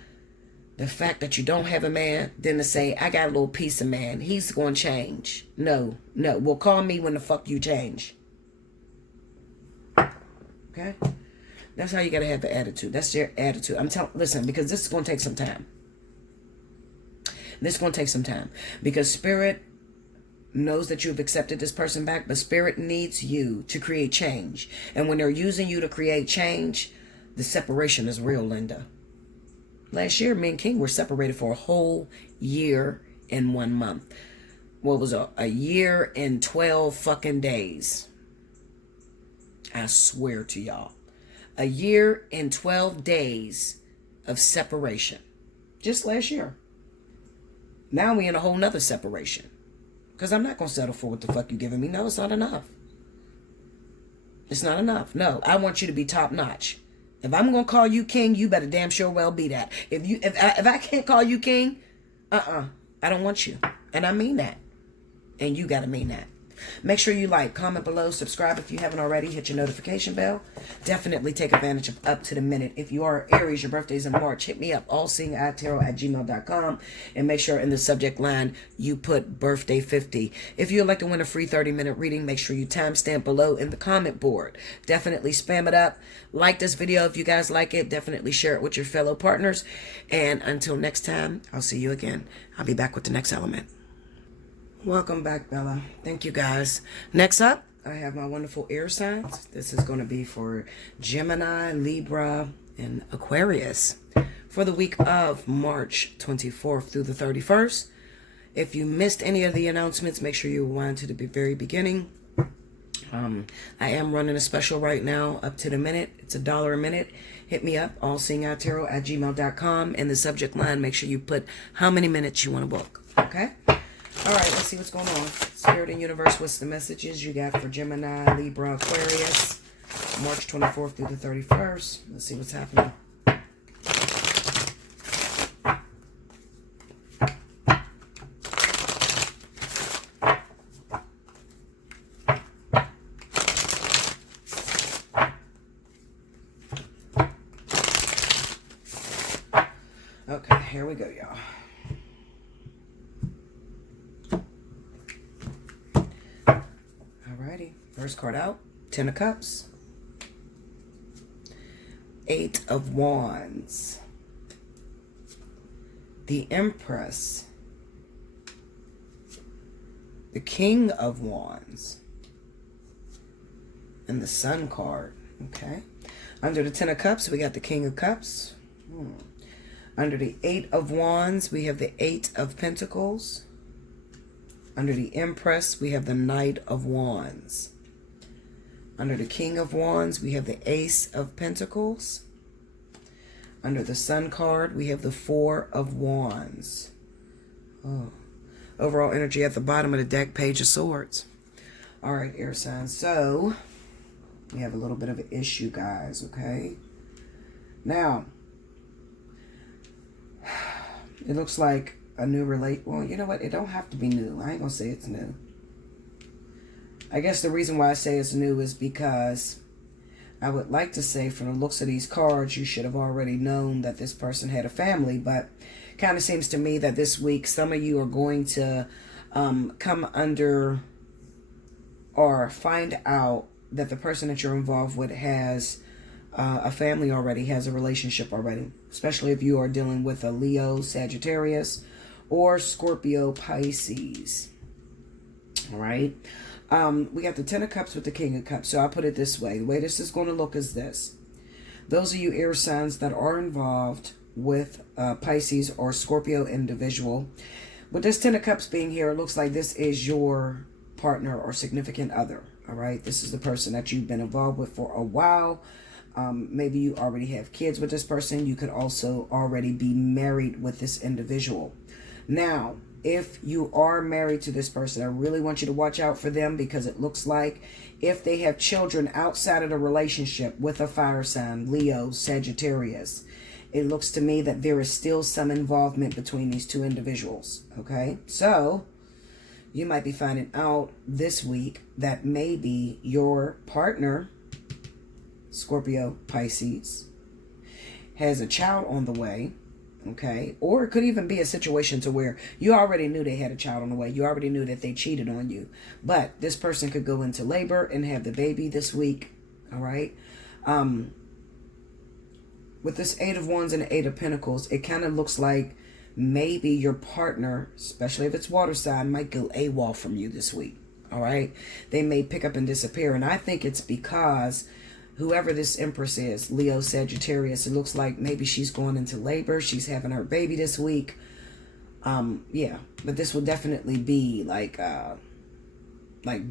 the fact that you don't have a man than to say, I got a little piece of man. He's going to change. No. Well, call me when the fuck you change. Okay? That's how you got to have the attitude. That's your attitude. Listen, because this is going to take some time. This is going to take some time. Because Spirit knows that you've accepted this person back, but Spirit needs you to create change. And when they're using you to create change, the separation is real, Linda. Last year, me and King were separated for a whole year and 1 month. What was a year and 12 fucking days. I swear to y'all. A year and 12 days of separation. Just last year. Now we in a whole nother separation. Because I'm not going to settle for what the fuck you giving me. No, it's not enough. It's not enough. No, I want you to be top notch. If I'm going to call you king, you better damn sure well be that. If I can't call you king, I don't want you. And I mean that. And you got to mean that. Make sure you like, comment below, subscribe if you haven't already, hit your notification bell. Definitely take advantage of up to the minute. If you are Aries, your birthday's in March, hit me up, allseeingeyetarot@gmail.com, and make sure in the subject line you put birthday 50. If you'd like to win a free 30-minute reading, make sure you timestamp below in the comment board. Definitely spam it up. Like this video if you guys like it. Definitely share it with your fellow partners. And until next time, I'll see you again. I'll be back with the next element. Welcome back, Bella. Thank you, guys. Next up, I have my wonderful air signs. This is going to be for Gemini, Libra, and Aquarius for the week of March 24th through the 31st. If you missed any of the announcements, make sure you rewind to the very beginning. I am running a special right now, up to the minute. It's $1 a minute. Hit me up, allseeingeyetarot@gmail.com. In the subject line, make sure you put how many minutes you want to book. Okay? All right, let's see what's going on. Spirit and Universe, what's the messages you got for Gemini, Libra, Aquarius, March 24th through the 31st? Let's see what's happening. Okay, here we go, y'all. Alrighty, first card out, 10 of Cups, 8 of Wands, the Empress, the King of Wands, and the Sun card. Okay, under the 10 of Cups, we got the King of Cups. Under the 8 of Wands, we have the 8 of Pentacles. Under the Empress, we have the Knight of Wands. Under the King of Wands, we have the Ace of Pentacles. Under the Sun card, we have the 4 of Wands. Oh. Overall energy at the bottom of the deck, Page of Swords. All right, air signs. So, we have a little bit of an issue, guys, okay? Now, it looks like a new well, you know what? It don't have to be new. I ain't gonna say it's new. I guess the reason why I say it's new is because I would like to say from the looks of these cards, you should have already known that this person had a family, but kind of seems to me that this week some of you are going to come under or find out that the person that you're involved with has a family already, has a relationship already, especially if you are dealing with a Leo, Sagittarius, or Scorpio, Pisces. All right. We got the 10 of Cups with the King of Cups. So I'll put it this way. The way this is going to look is this. Those of you air signs that are involved with Pisces or Scorpio individual, with this 10 of Cups being here, it looks like this is your partner or significant other. All right. This is the person that you've been involved with for a while. Maybe you already have kids with this person. You could also already be married with this individual. Now, if you are married to this person, I really want you to watch out for them, because it looks like if they have children outside of the relationship with a fire sign, Leo, Sagittarius, it looks to me that there is still some involvement between these two individuals. Okay, so you might be finding out this week that maybe your partner, Scorpio, Pisces, has a child on the way. Okay, or it could even be a situation to where you already knew they had a child on the way. You already knew that they cheated on you, but this person could go into labor and have the baby this week. All right. With this 8 of Wands and the 8 of Pentacles, it kind of looks like maybe your partner, especially if it's water sign, might go AWOL from you this week. All right. They may pick up and disappear. And I think it's because whoever this Empress is, Leo, Sagittarius, it looks like maybe she's going into labor. She's having her baby this week. Yeah, but this will definitely be like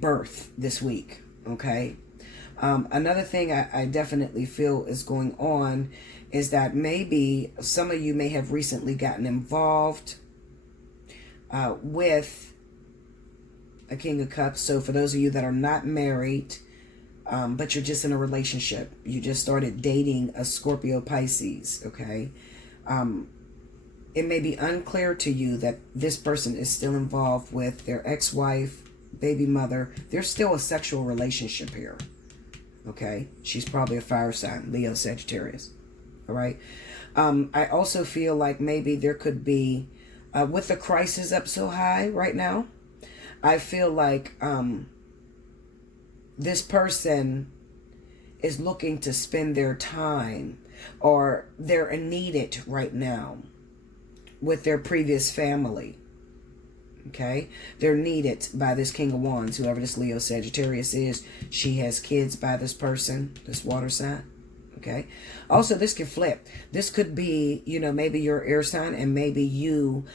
birth this week. Okay. Another thing I definitely feel is going on is that maybe some of you may have recently gotten involved with a King of Cups. So for those of you that are not married, but you're just in a relationship, you just started dating a Scorpio, Pisces, okay? It may be unclear to you that this person is still involved with their ex-wife, baby mother. There's still a sexual relationship here, okay? She's probably a fire sign, Leo, Sagittarius, all right? I also feel like maybe there could be, with the crisis up so high right now, I feel like this person is looking to spend their time, or they're needed right now with their previous family. Okay, they're needed by this King of Wands, whoever this Leo Sagittarius is. She has kids by this person, this water sign. Okay, also this could flip. This could be, you know, maybe your air sign, and maybe you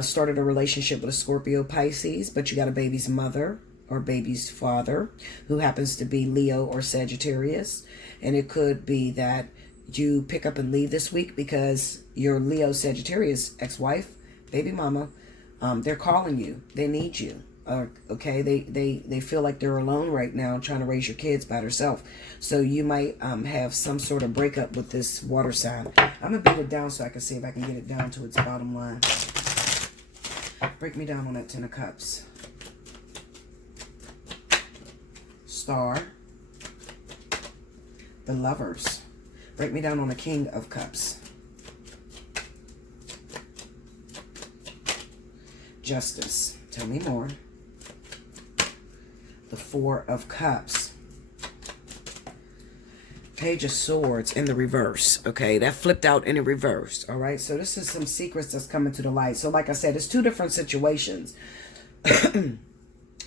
started a relationship with a Scorpio, Pisces, but you got a baby's mother or baby's father who happens to be Leo or Sagittarius. And it could be that you pick up and leave this week because your Leo Sagittarius ex-wife, baby mama, they're calling you. They need you. Okay, they feel like they're alone right now trying to raise your kids by herself. So you might have some sort of breakup with this water sign. I'm going to beat it down so I can see if I can get it down to its bottom line. Break me down on that Ten of Cups. Star. The Lovers. Break me down on the King of Cups. Justice. Tell me more. The Four of Cups. Page of Swords in the reverse. Okay, that flipped out in the reverse. All right, so this is some secrets that's coming to the light. So like I said, it's two different situations.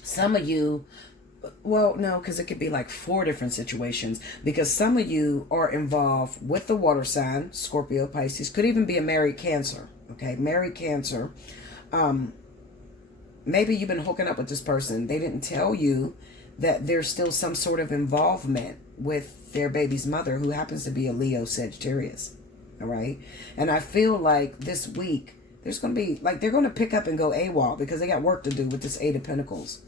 Some of you, well, no, because it could be like four different situations, because some of you are involved with the water sign, Scorpio, Pisces, could even be a married Cancer. Okay, married Cancer. Maybe you've been hooking up with this person. They didn't tell you that there's still some sort of involvement with their baby's mother, who happens to be a Leo Sagittarius. All right. And I feel like this week, there's going to be, like, they're going to pick up and go AWOL because they got work to do with this Eight of Pentacles.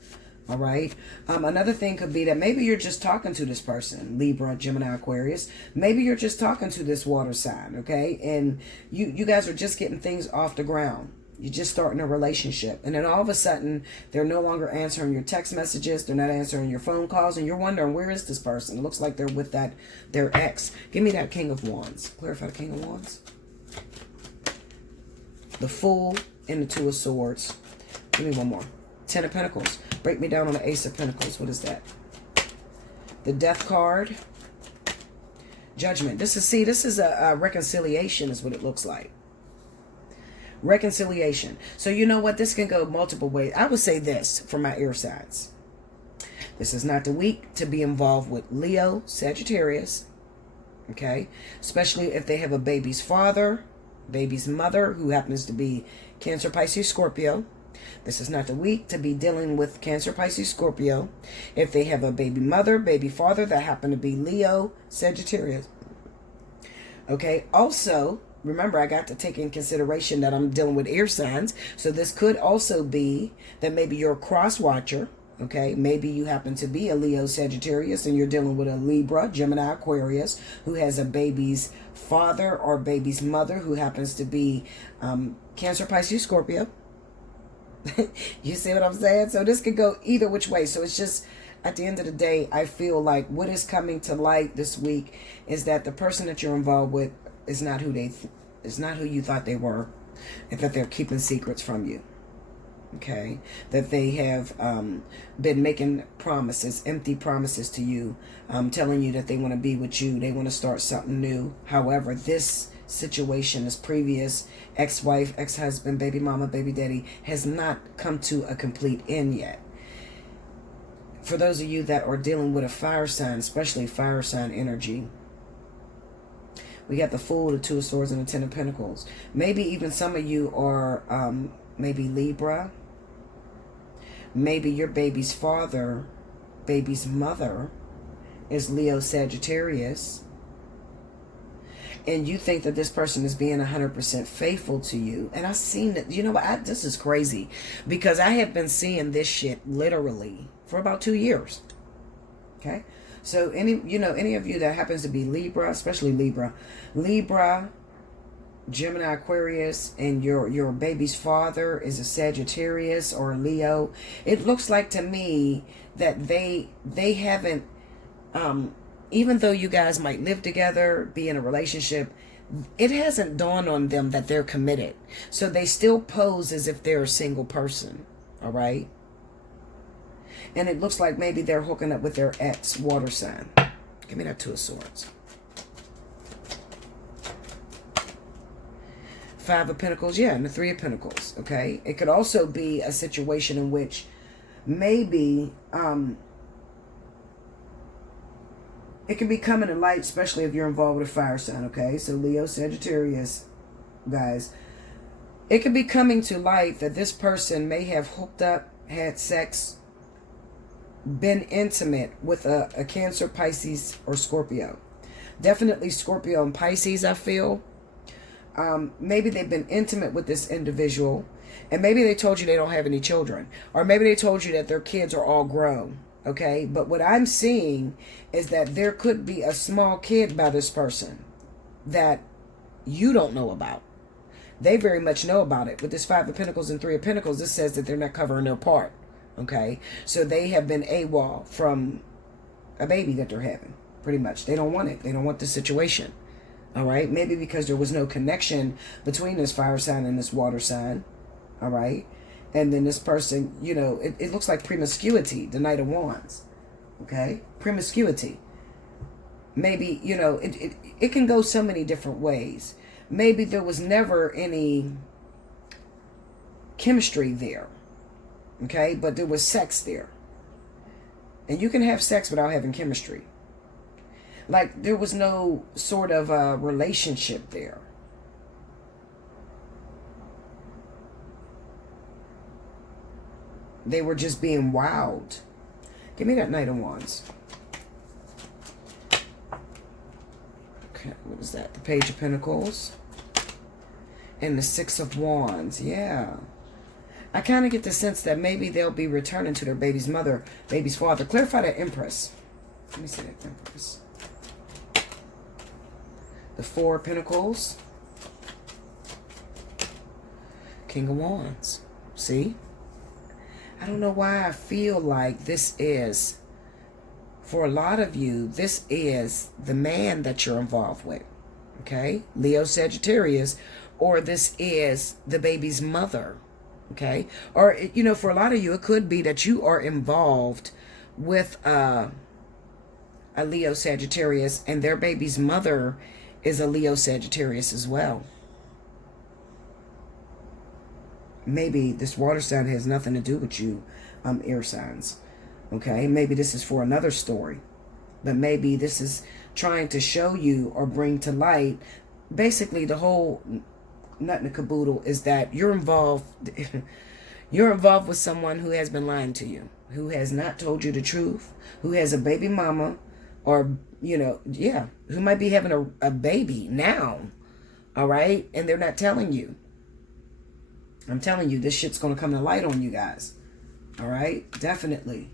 All right. Another thing could be that maybe you're just talking to this person, Libra, Gemini, Aquarius. Maybe you're just talking to this water sign. Okay. And you guys are just getting things off the ground. You're just starting a relationship. And then all of a sudden, they're no longer answering your text messages. They're not answering your phone calls. And you're wondering, where is this person? It looks like they're with their ex. Give me that King of Wands. Clarify the King of Wands. The Fool and the Two of Swords. Give me one more. Ten of Pentacles. Break me down on the Ace of Pentacles. What is that? The Death card. Judgment. This is a reconciliation is what it looks like. Reconciliation. So you know what? This can go multiple ways. I would say this for my air signs. This is not the week to be involved with Leo, Sagittarius. Okay? Especially if they have a baby's father, baby's mother, who happens to be Cancer, Pisces, Scorpio. This is not the week to be dealing with Cancer, Pisces, Scorpio. If they have a baby mother, baby father that happen to be Leo, Sagittarius. Okay? Also, remember, I got to take in consideration that I'm dealing with air signs. So this could also be that maybe you're a cross watcher. Okay, maybe you happen to be a Leo Sagittarius and you're dealing with a Libra, Gemini, Aquarius, who has a baby's father or baby's mother who happens to be Cancer, Pisces, Scorpio. You see what I'm saying? So this could go either which way. So it's just, at the end of the day, I feel like what is coming to light this week is that the person that you're involved with is not who you thought they were, and that they're keeping secrets from you. Okay, that they have been making promises, empty promises to you, telling you that they want to be with you, they want to start something new. However, this situation, this previous ex-wife, ex-husband, baby mama, baby daddy, has not come to a complete end yet. For those of you that are dealing with a fire sign, especially fire sign energy, we got the Fool, the Two of Swords, and the Ten of Pentacles. Maybe even some of you are maybe Libra. Maybe your baby's father, baby's mother is Leo Sagittarius. And you think that this person is being 100% faithful to you. And I've seen that, you know what, this is crazy. Because I have been seeing this shit literally for about 2 years. Okay? So any of you that happens to be Libra, especially Libra, Gemini, Aquarius, and your baby's father is a Sagittarius or a Leo, it looks like to me that they haven't, even though you guys might live together, be in a relationship, it hasn't dawned on them that they're committed. So they still pose as if they're a single person. All right? And it looks like maybe they're hooking up with their ex water sign. Give me that Two of Swords. Five of Pentacles, yeah, and the Three of Pentacles, okay? It could also be a situation in which maybe it can be coming to light, especially if you're involved with a fire sign, okay? So Leo, Sagittarius, guys. It could be coming to light that this person may have hooked up, had sex, been intimate with a Cancer, Pisces, or Scorpio. Definitely Scorpio and Pisces, I feel. Maybe they've been intimate with this individual, and maybe they told you they don't have any children, or maybe they told you that their kids are all grown, okay? But what I'm seeing is that there could be a small kid by this person that you don't know about. They very much know about it. With this Five of Pentacles and Three of Pentacles, this says that they're not covering their part, okay? So they have been AWOL from a baby that they're having, pretty much. They don't want it. They don't want the situation. All right, maybe because there was no connection between this fire sign and this water sign. All right, and then this person, you know, it looks like promiscuity, the Knight of Wands. Okay, promiscuity. Maybe, you know, it can go so many different ways. Maybe there was never any chemistry there. Okay, but there was sex there. And you can have sex without having chemistry. Like, there was no sort of relationship there. They were just being wild. Give me that Knight of Wands. Okay, what is that? The Page of Pentacles. And the Six of Wands. Yeah. I kind of get the sense that maybe they'll be returning to their baby's mother, baby's father. Clarify that Empress. Let me see that Empress. The Four of Pentacles. King of Wands. See? I don't know why I feel like this is, for a lot of you, this is the man that you're involved with. Okay? Leo, Sagittarius. Or this is the baby's mother. Okay? Or, you know, for a lot of you, it could be that you are involved with a Leo, Sagittarius, and their baby's mother is a Leo, Sagittarius as well. Maybe this water sign has nothing to do with you, air signs. Okay, maybe this is for another story. But maybe this is trying to show you or bring to light, basically the whole nut in the caboodle is that you're involved. You're involved with someone who has been lying to you, who has not told you the truth, who has a baby mama, or, you know, yeah, who might be having a baby now, all right? And they're not telling you. I'm telling you, this shit's going to come to light on you guys, all right? Definitely.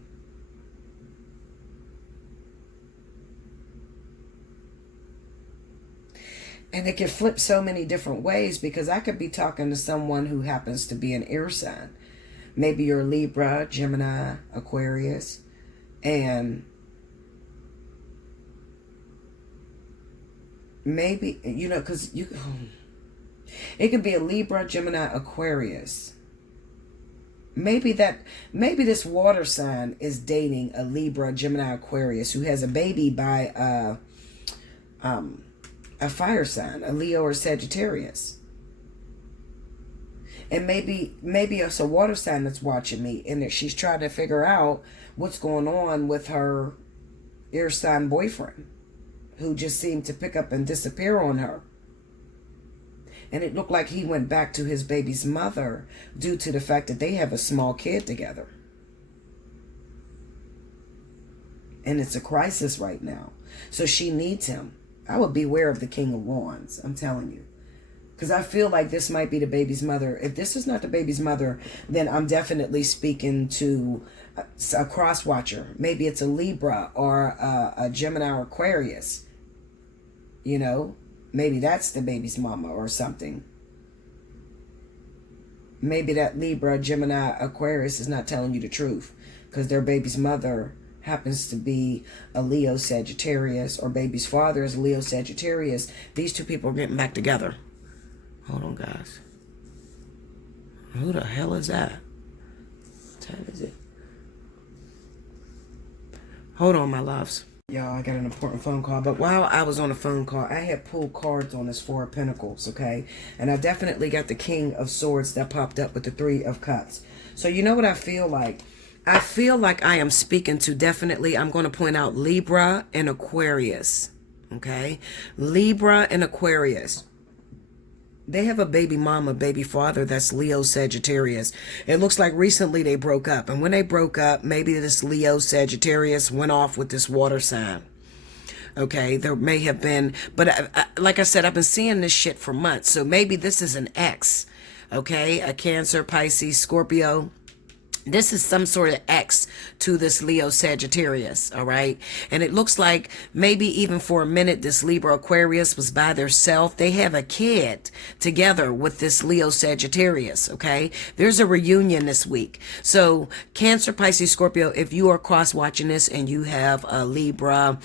And it can flip so many different ways, because I could be talking to someone who happens to be an air sign. Maybe you're Libra, Gemini, Aquarius, and maybe, you know, because it could be a Libra, Gemini, Aquarius. Maybe this water sign is dating a Libra, Gemini, Aquarius who has a baby by a fire sign, a Leo or Sagittarius. And maybe it's a water sign that's watching me, and that she's trying to figure out what's going on with her air sign boyfriend, who just seemed to pick up and disappear on her. And it looked like he went back to his baby's mother due to the fact that they have a small kid together. And it's a crisis right now. So she needs him. I would beware of the King of Wands, I'm telling you. Because I feel like this might be the baby's mother. If this is not the baby's mother, then I'm definitely speaking to a cross-watcher. Maybe it's a Libra or a Gemini or Aquarius. You know, maybe that's the baby's mama or something. Maybe that Libra, Gemini, Aquarius is not telling you the truth, because their baby's mother happens to be a Leo, Sagittarius, or baby's father is a Leo, Sagittarius. These two people are getting back together. Hold on, guys. Who the hell is that? What time is it? Hold on, my loves. Y'all, I got an important phone call. But while I was on a phone call, I had pulled cards on this Four of Pentacles, okay? And I definitely got the King of Swords that popped up with the Three of Cups. So you know what I feel like? I feel like I am speaking to, definitely, I'm going to point out Libra and Aquarius, okay? Libra and Aquarius. They have a baby mama, baby father that's Leo Sagittarius. It looks like recently they broke up. And when they broke up, maybe this Leo Sagittarius went off with this water sign. Okay, there may have been, but like I said, I've been seeing this shit for months. So maybe this is an ex, okay? A Cancer, Pisces, Scorpio. This is some sort of X to this Leo Sagittarius, all right? And it looks like maybe even for a minute, this Libra Aquarius was by themselves. They have a kid together with this Leo Sagittarius, okay? There's a reunion this week. So Cancer, Pisces, Scorpio, if you are cross-watching this and you have a Libra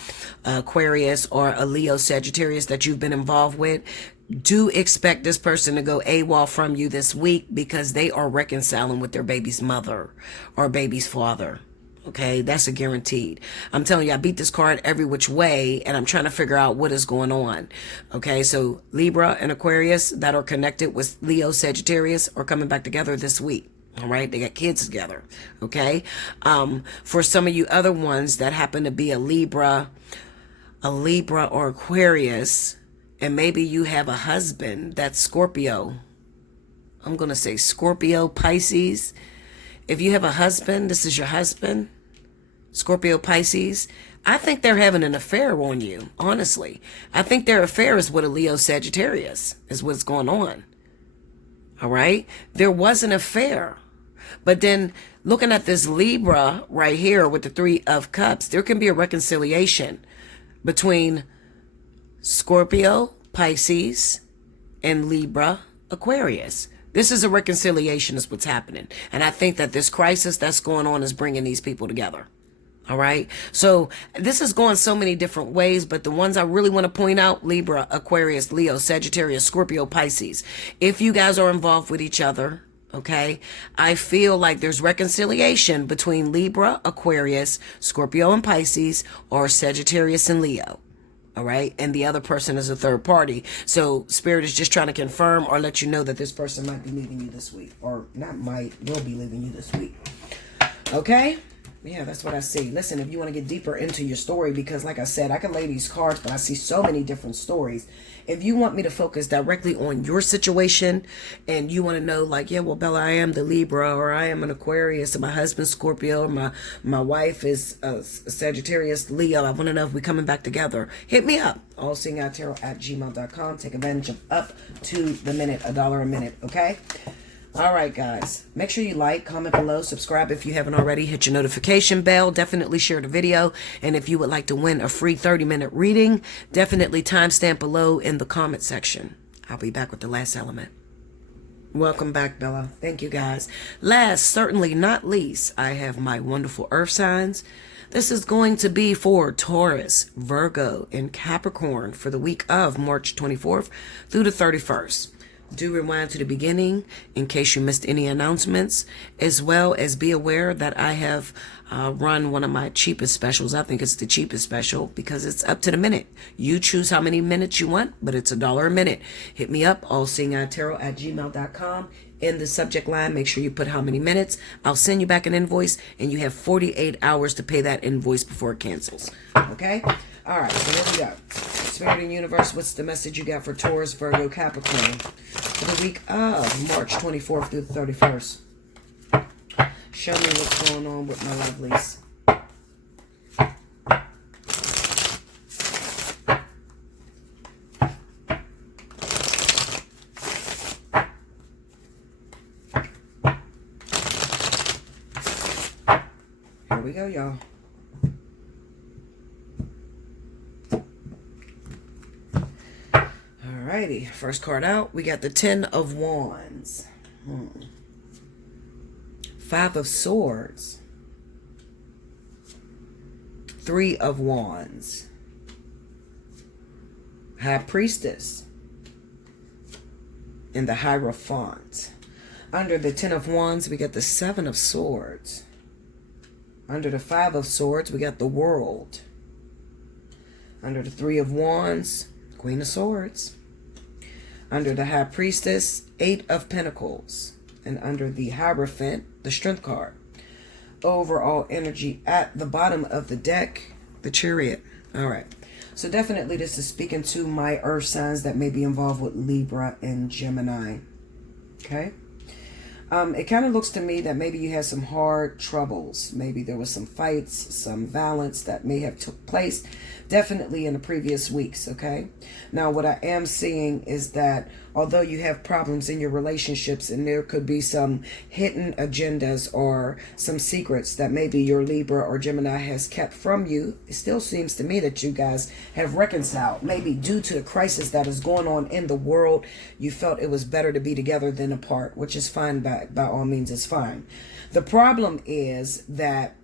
Aquarius or a Leo Sagittarius that you've been involved with, do expect this person to go AWOL from you this week because they are reconciling with their baby's mother or baby's father. Okay, that's a guaranteed. I'm telling you, I beat this card every which way and I'm trying to figure out what is going on. Okay, so Libra and Aquarius that are connected with Leo Sagittarius are coming back together this week. All right, they got kids together. Okay, for some of you other ones that happen to be a Libra or Aquarius, and maybe you have a husband that's Scorpio. I'm going to say Scorpio, Pisces. If you have a husband, this is your husband, Scorpio, Pisces. I think they're having an affair on you, honestly. I think their affair is with a Leo Sagittarius, is what's going on. All right? There was an affair. But then looking at this Libra right here with the Three of Cups, there can be a reconciliation between Scorpio, Pisces, and Libra, Aquarius. This is a reconciliation is what's happening. And I think that this crisis that's going on is bringing these people together. All right. So this is going so many different ways, but the ones I really want to point out, Libra, Aquarius, Leo, Sagittarius, Scorpio, Pisces. If you guys are involved with each other, okay, I feel like there's reconciliation between Libra, Aquarius, Scorpio, and Pisces, or Sagittarius and Leo. All right. And the other person is a third party. So Spirit is just trying to confirm or let you know that this person might be leaving you this week. Or not might, will be leaving you this week. Okay. Yeah, that's what I see. Listen, if you want to get deeper into your story, because like I said, I can lay these cards, but I see so many different stories. If you want me to focus directly on your situation and you want to know like, yeah, well, Bella, I am the Libra or I am an Aquarius and my husband's Scorpio or my wife is Sagittarius, Leo. I want to know if we're coming back together. Hit me up. Allseeingeyetarot@gmail.com. Take advantage of up to the minute, $1 a minute. Okay. All right, guys. Make sure you like, comment below, subscribe if you haven't already. Hit your notification bell. Definitely share the video. And if you would like to win a free 30-minute reading, definitely timestamp below in the comment section. I'll be back with the last element. Welcome back, Bella. Thank you, guys. Last, certainly not least, I have my wonderful earth signs. This is going to be for Taurus, Virgo, and Capricorn for the week of March 24th through the 31st. Do rewind to the beginning in case you missed any announcements, as well as be aware that I have run one of my cheapest specials. I think it's the cheapest special because it's up to the minute. You choose how many minutes you want, but it's $1 a minute. Hit me up, allseeingeyetarot@gmail.com. In the subject line, make sure you put how many minutes. I'll send you back an invoice, and you have 48 hours to pay that invoice before it cancels. Okay? All right, so here we go. Spirit and Universe, what's the message you got for Taurus, Virgo, Capricorn for the week of March 24th through the 31st? Show me what's going on with my lovelies. Here we go, y'all. Alrighty, first card out, we got the 10 of Wands. 5 of Swords. 3 of Wands. High Priestess. And the Hierophant. Under the 10 of Wands, we got the 7 of Swords. Under the 5 of Swords, we got the World. Under the Three of Wands, Queen of Swords. Under the High Priestess, Eight of Pentacles. And under the Hierophant, the Strength card. Overall energy at the bottom of the deck, the Chariot. All right. So definitely this is speaking to my earth signs that may be involved with Libra and Gemini. Okay. It kind of looks to me that maybe you had some hard troubles. Maybe there was some fights, some violence that may have took place definitely in the previous weeks, okay? Now, what I am seeing is that although you have problems in your relationships and there could be some hidden agendas or some secrets that maybe your Libra or Gemini has kept from you, it still seems to me that you guys have reconciled. Maybe due to the crisis that is going on in the world, you felt it was better to be together than apart, which is fine. By all means, it's fine. The problem is that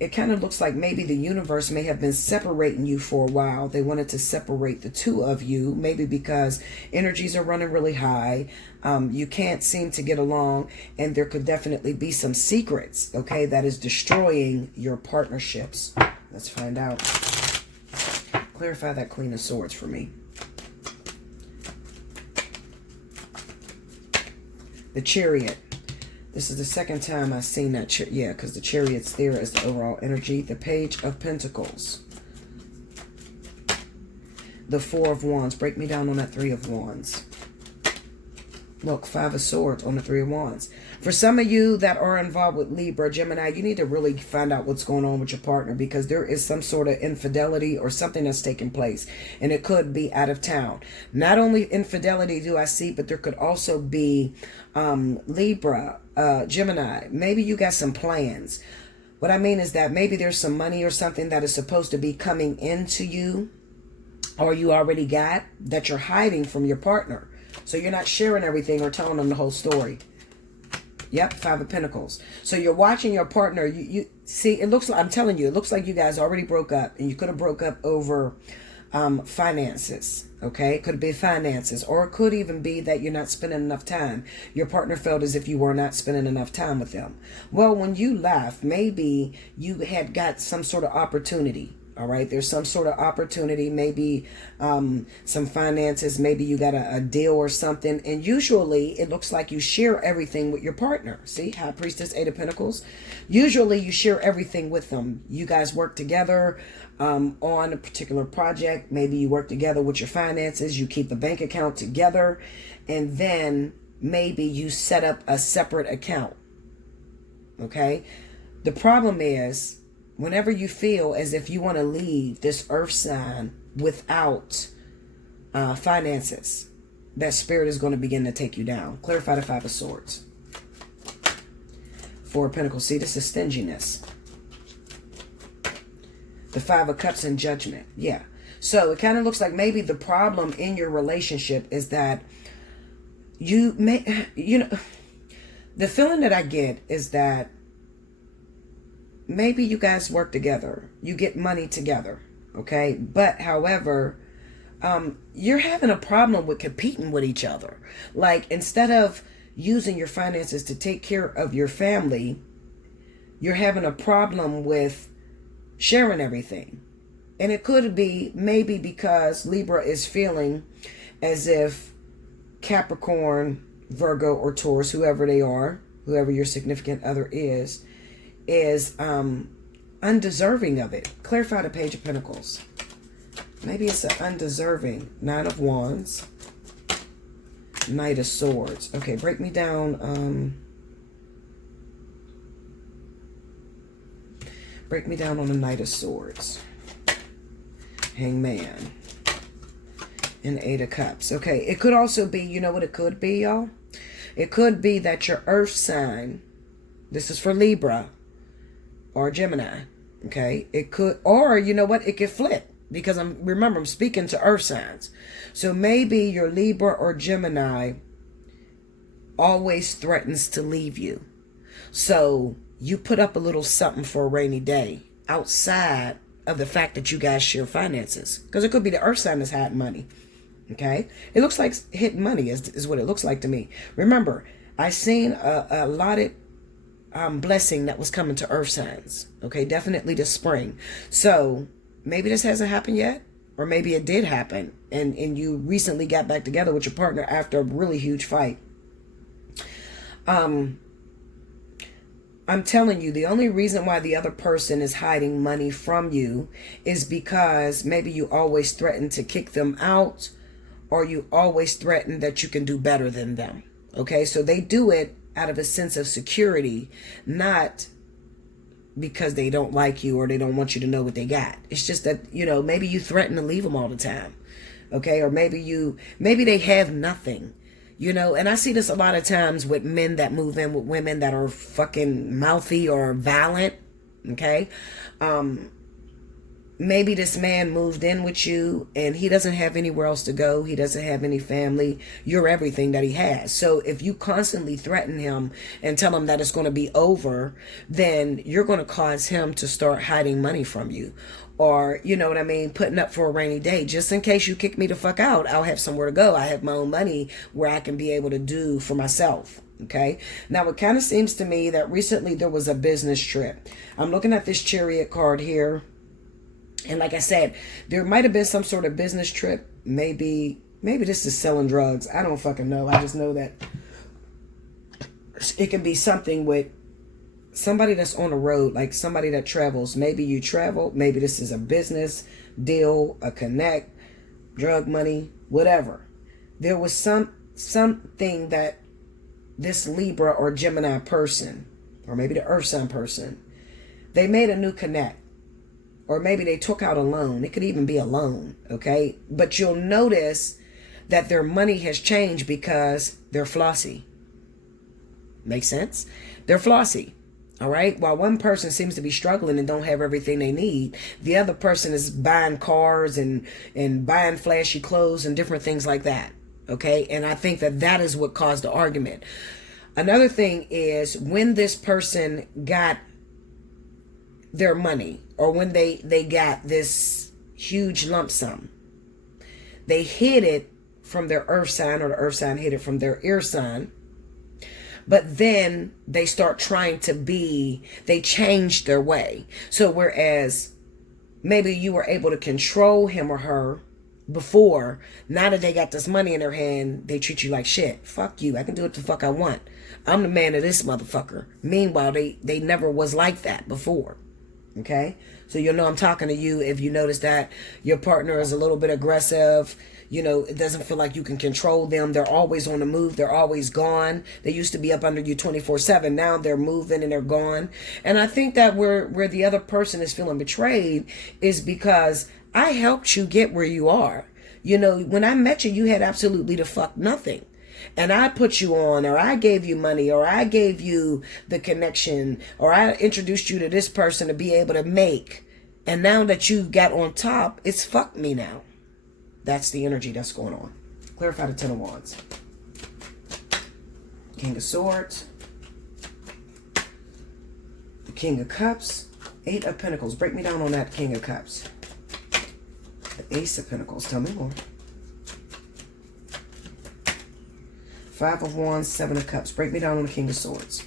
it kind of looks like maybe the universe may have been separating you for a while. They wanted to separate the two of you, maybe because energies are running really high. You can't seem to get along, and there could definitely be some secrets, okay, that is destroying your partnerships. Let's find out. Clarify that Queen of Swords for me. The Chariot. This is the second time I've seen that. Yeah, because the Chariot's there as the overall energy. The Page of Pentacles. The Four of Wands. Break me down on that Three of Wands. Look, Five of Swords on the Three of Wands. For some of you that are involved with Libra, Gemini, you need to really find out what's going on with your partner, because there is some sort of infidelity or something that's taking place, and it could be out of town. Not only infidelity do I see, but there could also be Libra, Gemini. Maybe you got some plans. What I mean is that maybe there's some money or something that is supposed to be coming into you, or you already got, that you're hiding from your partner. So you're not sharing everything or telling them the whole story. Yep, Five of Pentacles. So you're watching your partner. You see, it looks like, I'm telling you, it looks like you guys already broke up, and you could have broke up over finances. Okay, it could be finances, or it could even be that you're not spending enough time. Your partner felt as if you were not spending enough time with them. Well, when you left, maybe you had got some sort of opportunity. All right, there's some sort of opportunity, maybe some finances, maybe you got a deal or something. And usually it looks like you share everything with your partner. See, High Priestess, Eight of Pentacles. Usually you share everything with them. You guys work together on a particular project. Maybe you work together with your finances. You keep the bank account together. And then maybe you set up a separate account. Okay. The problem is, whenever you feel as if you want to leave this earth sign without finances, that spirit is going to begin to take you down. Clarify the Five of Swords. Four of Pentacles. See, this is stinginess. The Five of Cups and Judgment. Yeah. So it kind of looks like maybe the problem in your relationship is that you may, the feeling that I get is that maybe you guys work together, you get money together, okay? But however, you're having a problem with competing with each other. Like, instead of using your finances to take care of your family, you're having a problem with sharing everything. And it could be maybe because Libra is feeling as if Capricorn, Virgo, or Taurus, whoever they are, whoever your significant other is undeserving of it. Clarify the Page of Pentacles. Maybe it's an undeserving. Nine of Wands. Knight of Swords. Okay, break me down. Break me down on the Knight of Swords. Hangman. And Eight of Cups. Okay, it could also be, you know what it could be, y'all? It could be that your earth sign, this is for Libra or Gemini, okay? It could, or you know what? It could flip, because I'm speaking to earth signs. So maybe your Libra or Gemini always threatens to leave you. So you put up a little something for a rainy day outside of the fact that you guys share finances, because it could be the earth sign that's hiding money. Okay, it looks like hidden money is what it looks like to me. Remember, I seen a allotted blessing that was coming to earth signs. Okay, definitely this spring. So maybe this hasn't happened yet, or maybe it did happen, and you recently got back together with your partner after a really huge fight. I'm telling you, the only reason why the other person is hiding money from you is because maybe you always threaten to kick them out, or you always threaten that you can do better than them. Okay, so they do it out of a sense of security, not because they don't like you or they don't want you to know what they got. It's just that, you know, maybe you threaten to leave them all the time. Okay, or maybe they have nothing. You know, and I see this a lot of times with men that move in with women that are fucking mouthy or violent. Okay. Maybe this man moved in with you and he doesn't have anywhere else to go. He doesn't have any family. You're everything that he has. So if you constantly threaten him and tell him that it's going to be over, then you're going to cause him to start hiding money from you. Or, you know what I mean, putting up for a rainy day. Just in case you kick me the fuck out, I'll have somewhere to go. I have my own money where I can be able to do for myself. Okay. Now, it kind of seems to me that recently there was a business trip. I'm looking at this Chariot card here. And like I said, there might have been some sort of business trip. Maybe this is selling drugs. I don't fucking know. I just know that it can be something with somebody that's on the road, like somebody that travels. Maybe you travel. Maybe this is a business deal, a connect, drug money, whatever. There was something that this Libra or Gemini person, or maybe the Earth sign person, they made a new connect. Or maybe they took out a loan. It could even be a loan, okay? But you'll notice that their money has changed because they're flossy. Make sense? They're flossy, all right? While one person seems to be struggling and don't have everything they need, the other person is buying cars and buying flashy clothes and different things like that, okay? And I think that is what caused the argument. Another thing is when this person got their money, or when they got this huge lump sum, they hid it from their earth sign, or the earth sign hid it from their air sign. But then they start trying to they change their way. So whereas maybe you were able to control him or her before, now that they got this money in their hand, they treat you like shit. Fuck you. I can do what the fuck I want. I'm the man of this motherfucker. Meanwhile, they never was like that before. Okay, so you'll know I'm talking to you if you notice that your partner is a little bit aggressive. You know, it doesn't feel like you can control them. They're always on the move. They're always gone. They used to be up under you 24/7. Now they're moving and they're gone. And I think that where the other person is feeling betrayed is because I helped you get where you are. You know, when I met you, you had absolutely the fuck nothing. And I put you on, or I gave you money, or I gave you the connection, or I introduced you to this person to be able to make. And now that you got on top, it's fuck me now. That's the energy that's going on. Clarify the 10 of Wands. King of Swords. The King of Cups. 8 of Pentacles. Break me down on that King of Cups. The Ace of Pentacles. Tell me more. 5 of Wands, 7 of Cups. Break me down on the King of Swords.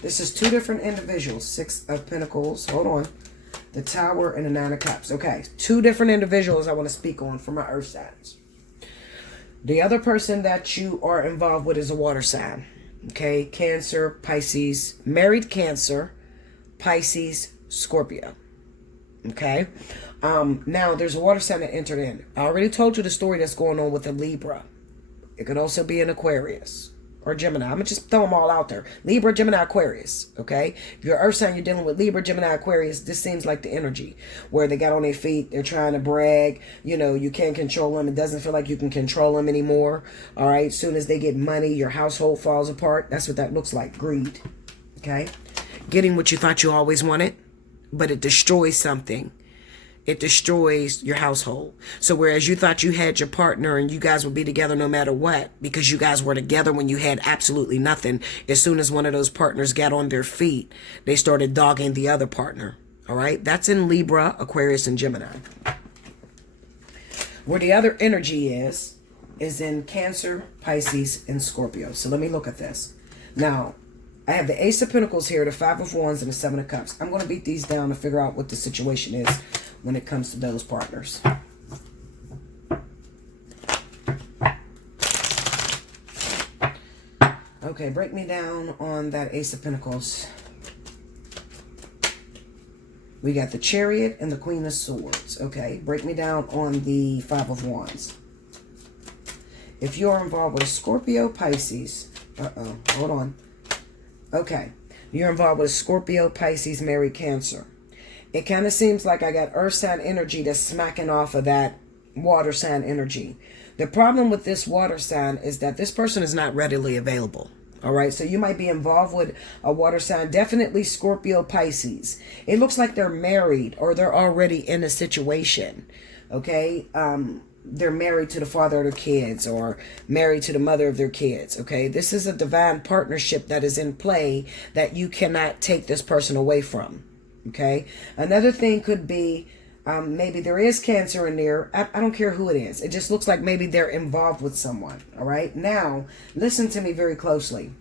This is 2 different individuals. 6 of Pentacles. Hold on. The Tower and the 9 of Cups. Okay. 2 different individuals I want to speak on for my earth signs. The other person that you are involved with is a water sign. Okay. Cancer, Pisces. Married Cancer, Pisces, Scorpio. Okay. Now, there's a water sign that entered in. I already told you the story that's going on with the Libra. It could also be an Aquarius or Gemini. I'm going to just throw them all out there. Libra, Gemini, Aquarius. Okay? If you're earth sign, you're dealing with Libra, Gemini, Aquarius. This seems like the energy where they got on their feet. They're trying to brag. You know, you can't control them. It doesn't feel like you can control them anymore. All right? As soon as they get money, your household falls apart. That's what that looks like. Greed. Okay? Getting what you thought you always wanted, but it destroys something. It destroys your household. So whereas you thought you had your partner and you guys would be together no matter what, because you guys were together when you had absolutely nothing, as soon as one of those partners got on their feet, they started dogging the other partner. All right? That's in Libra, Aquarius, and Gemini. Where the other energy is in Cancer, Pisces, and Scorpio. So let me look at this. Now, I have the Ace of Pentacles here, the Five of Wands, and the Seven of Cups. I'm going to beat these down to figure out what the situation is when it comes to those partners. Okay, break me down on that Ace of Pentacles. We got the Chariot and the Queen of Swords. Okay, break me down on the Five of Wands. If you're involved with a Scorpio, Pisces. Hold on. Okay, you're involved with a Scorpio, Pisces, married, Cancer. It kind of seems like I got earth sign energy that's smacking off of that water sign energy. The problem with this water sign is that this person is not readily available. All right, so you might be involved with a water sign, definitely Scorpio, Pisces. It looks like they're married or they're already in a situation. Okay, they're married to the father of their kids or married to the mother of their kids. Okay, this is a divine partnership that is in play that you cannot take this person away from. Okay, another thing could be maybe there is Cancer in there. I don't care who it is. It just looks like maybe they're involved with someone. All right, now listen to me very closely.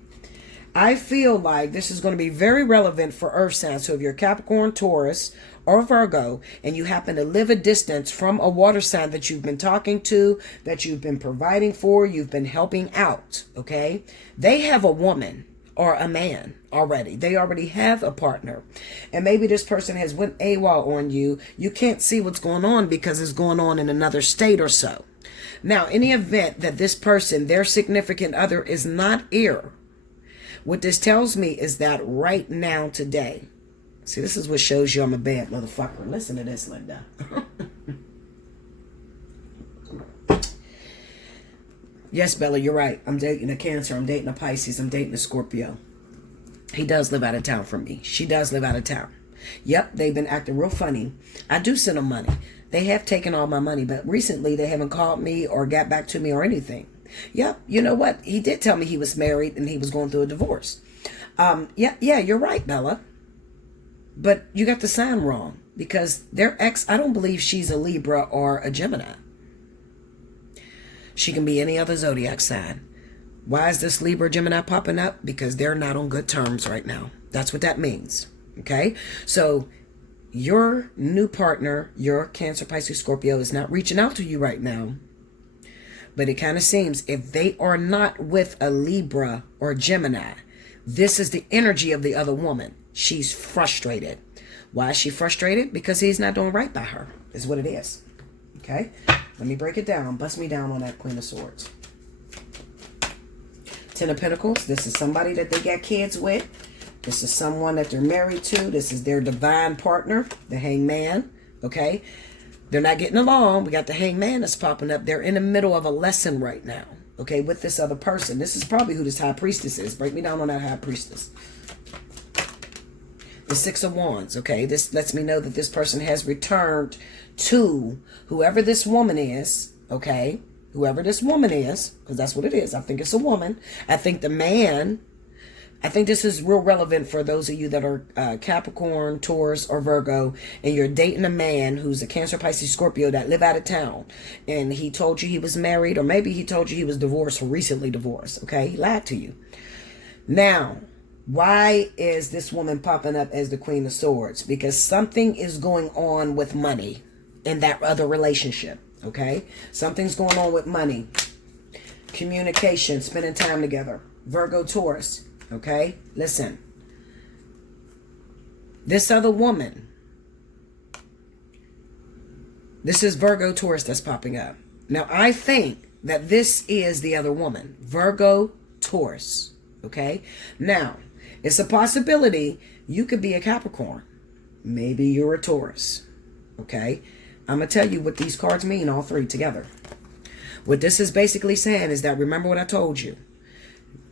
I feel like this is going to be very relevant for earth signs. So if you're Capricorn, Taurus, or Virgo, and you happen to live a distance from a water sign that you've been talking to, that you've been providing for, you've been helping out, okay? They have a woman or a man already. They already have a partner. And maybe this person has went AWOL on you. You can't see what's going on because it's going on in another state or so. Now, in the event that this person, their significant other, is not here, what this tells me is that right now, today, see, this is what shows you I'm a bad motherfucker. Listen to this, Linda. Yes, Bella, you're right. I'm dating a Cancer. I'm dating a Pisces. I'm dating a Scorpio. He does live out of town from me. She does live out of town. Yep, they've been acting real funny. I do send them money. They have taken all my money, but recently they haven't called me or got back to me or anything. Yep, you know what? He did tell me he was married and he was going through a divorce. Yeah, you're right, Bella. But you got the sign wrong because their ex, I don't believe she's a Libra or a Gemini. She can be any other zodiac sign. Why is this Libra, Gemini popping up? Because they're not on good terms right now. That's what that means. Okay? So your new partner, your Cancer, Pisces, Scorpio, is not reaching out to you right now. But it kind of seems if they are not with a Libra or Gemini, this is the energy of the other woman. She's frustrated. Why is she frustrated? Because he's not doing right by her, is what it is. Okay? Let me break it down. Bust me down on that Queen of Swords. Ten of Pentacles. This is somebody that they got kids with. This is someone that they're married to. This is their divine partner, the Hangman. Okay? They're not getting along. We got the Hangman that's popping up. They're in the middle of a lesson right now. Okay? With this other person. This is probably who this High Priestess is. Break me down on that High Priestess. The Six of Wands. Okay? This lets me know that this person has returned to whoever this woman is, okay? Whoever this woman is, because that's what it is. I think it's a woman. I think the man, I think this is real relevant for those of you that are Capricorn, Taurus, or Virgo, and you're dating a man who's a Cancer, Pisces, Scorpio that live out of town, and he told you he was married, or maybe he told you he was divorced or recently divorced, okay? He lied to you. Now, why is this woman popping up as the Queen of Swords? Because something is going on with money in that other relationship, okay? Something's going on with money, communication, spending time together. Virgo, Taurus, okay? Listen. This other woman, this is Virgo, Taurus that's popping up. Now, I think that this is the other woman, Virgo, Taurus, okay? Now, it's a possibility you could be a Capricorn. Maybe you're a Taurus, okay? I'm going to tell you what these cards mean, all three together. What this is basically saying is that, remember what I told you.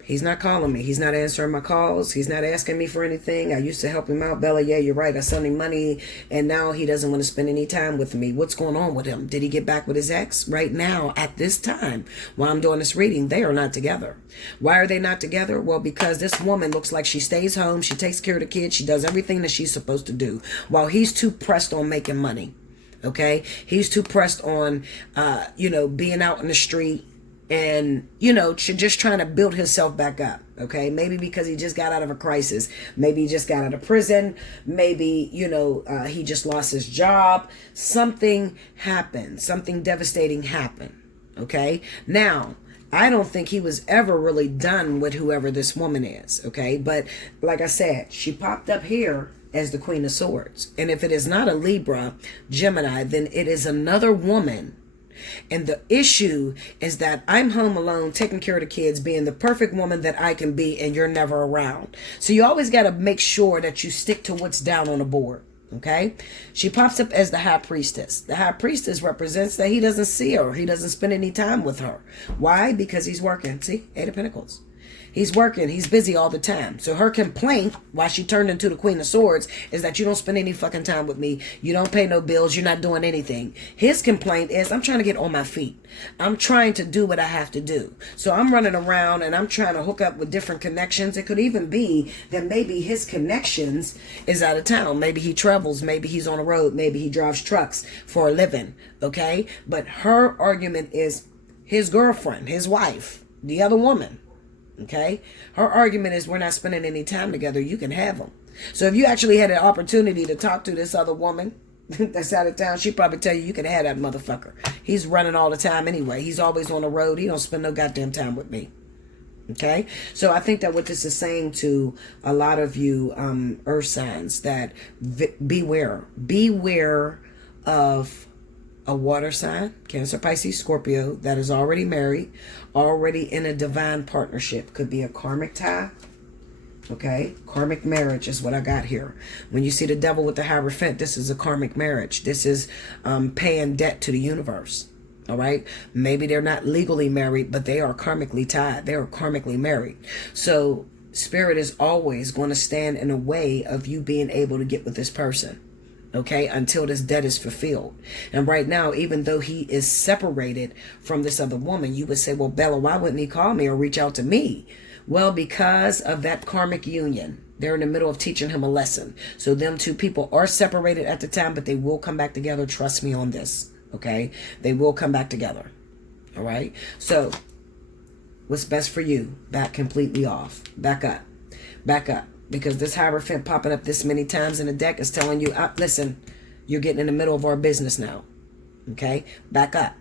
He's not calling me. He's not answering my calls. He's not asking me for anything. I used to help him out. Bella, yeah, you're right. I sent him money, and now he doesn't want to spend any time with me. What's going on with him? Did he get back with his ex? Right now, at this time, while I'm doing this reading, they are not together. Why are they not together? Well, because this woman looks like she stays home. She takes care of the kids. She does everything that she's supposed to do, while he's too pressed on making money. Okay, he's too pressed on, being out in the street and, just trying to build himself back up. Okay, maybe because he just got out of a crisis. Maybe he just got out of prison. Maybe, he just lost his job. Something happened. Something devastating happened. Okay, now, I don't think he was ever really done with whoever this woman is. Okay, but like I said, she popped up here as the Queen of Swords. And if it is not a Libra, Gemini, then it is another woman. And the issue is that I'm home alone, taking care of the kids, being the perfect woman that I can be, and you're never around. So you always got to make sure that you stick to what's down on the board. Okay? She pops up as the High Priestess. The High Priestess represents that he doesn't see her. He doesn't spend any time with her. Why? Because he's working. See? Eight of Pentacles. He's working. He's busy all the time. So her complaint, why she turned into the Queen of Swords, is that you don't spend any fucking time with me. You don't pay no bills. You're not doing anything. His complaint is, I'm trying to get on my feet. I'm trying to do what I have to do. So I'm running around and I'm trying to hook up with different connections. It could even be that maybe his connections is out of town. Maybe he travels. Maybe he's on the road. Maybe he drives trucks for a living. Okay? But her argument is his girlfriend, his wife, the other woman. Okay, her argument is, we're not spending any time together. You can have them. So if you actually had an opportunity to talk to this other woman that's out of town, she'd probably tell you can have that motherfucker. He's running all the time anyway. He's always on the road. He don't spend no goddamn time with me. Okay, so I think that what this is saying to a lot of you earth signs, that beware of a water sign, Cancer, Pisces, Scorpio, that is already married, already in a divine partnership. Could be a karmic tie. Okay, karmic marriage is what I got here. When you see the devil with the Hierophant, this is a karmic marriage. This is paying debt to the universe. All right, maybe they're not legally married, but they are karmically tied. They are karmically married. So Spirit is always going to stand in a way of you being able to get with this person. Okay, until this debt is fulfilled. And right now, even though he is separated from this other woman, you would say, well, Bella, why wouldn't he call me or reach out to me? Well, because of that karmic union. They're in the middle of teaching him a lesson. So them two people are separated at the time, but they will come back together. Trust me on this. Okay, they will come back together. All right, so what's best for you? Back completely off. Back up. Back up. Because this Hierophant popping up this many times in the deck is telling you, listen, you're getting in the middle of our business now. Okay? Back up.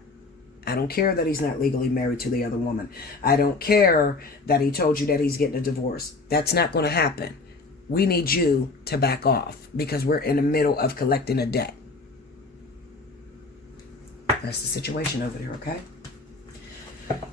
I don't care that he's not legally married to the other woman. I don't care that he told you that he's getting a divorce. That's not going to happen. We need you to back off because we're in the middle of collecting a debt. That's the situation over there, okay?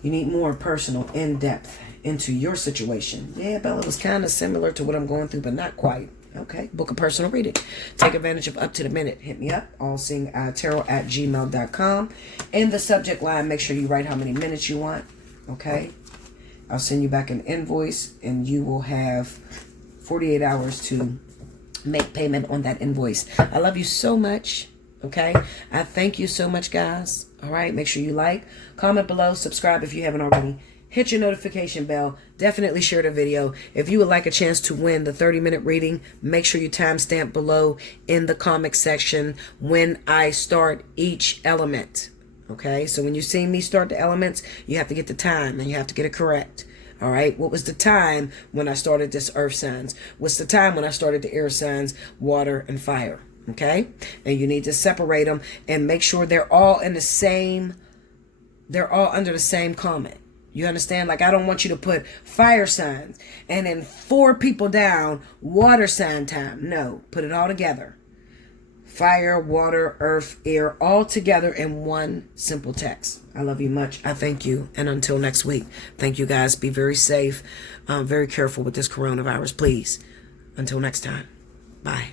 You need more personal, in-depth into your situation. Yeah, Bella, was kind of similar to what I'm going through, but not quite. Okay, book a personal reading. Take advantage of up to the minute. Hit me up, allseeingeyetarot@gmail.com. In the subject line, make sure you write how many minutes you want. Okay, I'll send you back an invoice, and you will have 48 hours to make payment on that invoice. I love you so much. Okay, I thank you so much, guys. All right, make sure you like, comment below, subscribe if you haven't already. Hit your notification bell. Definitely share the video. If you would like a chance to win the 30-minute reading, make sure you timestamp below in the comment section when I start each element. Okay, so when you see me start the elements, you have to get the time and you have to get it correct. All right, what was the time when I started this earth signs? What's the time when I started the air signs, water and fire? Okay, and you need to separate them and make sure they're all in the same, they're all under the same comment. You understand? Like, I don't want you to put fire signs and then 4 people down, water sign time. No, put it all together. Fire, water, earth, air, all together in one simple text. I love you much. I thank you. And until next week, thank you guys. Be very safe. Very careful with this coronavirus, please. Until next time. Bye.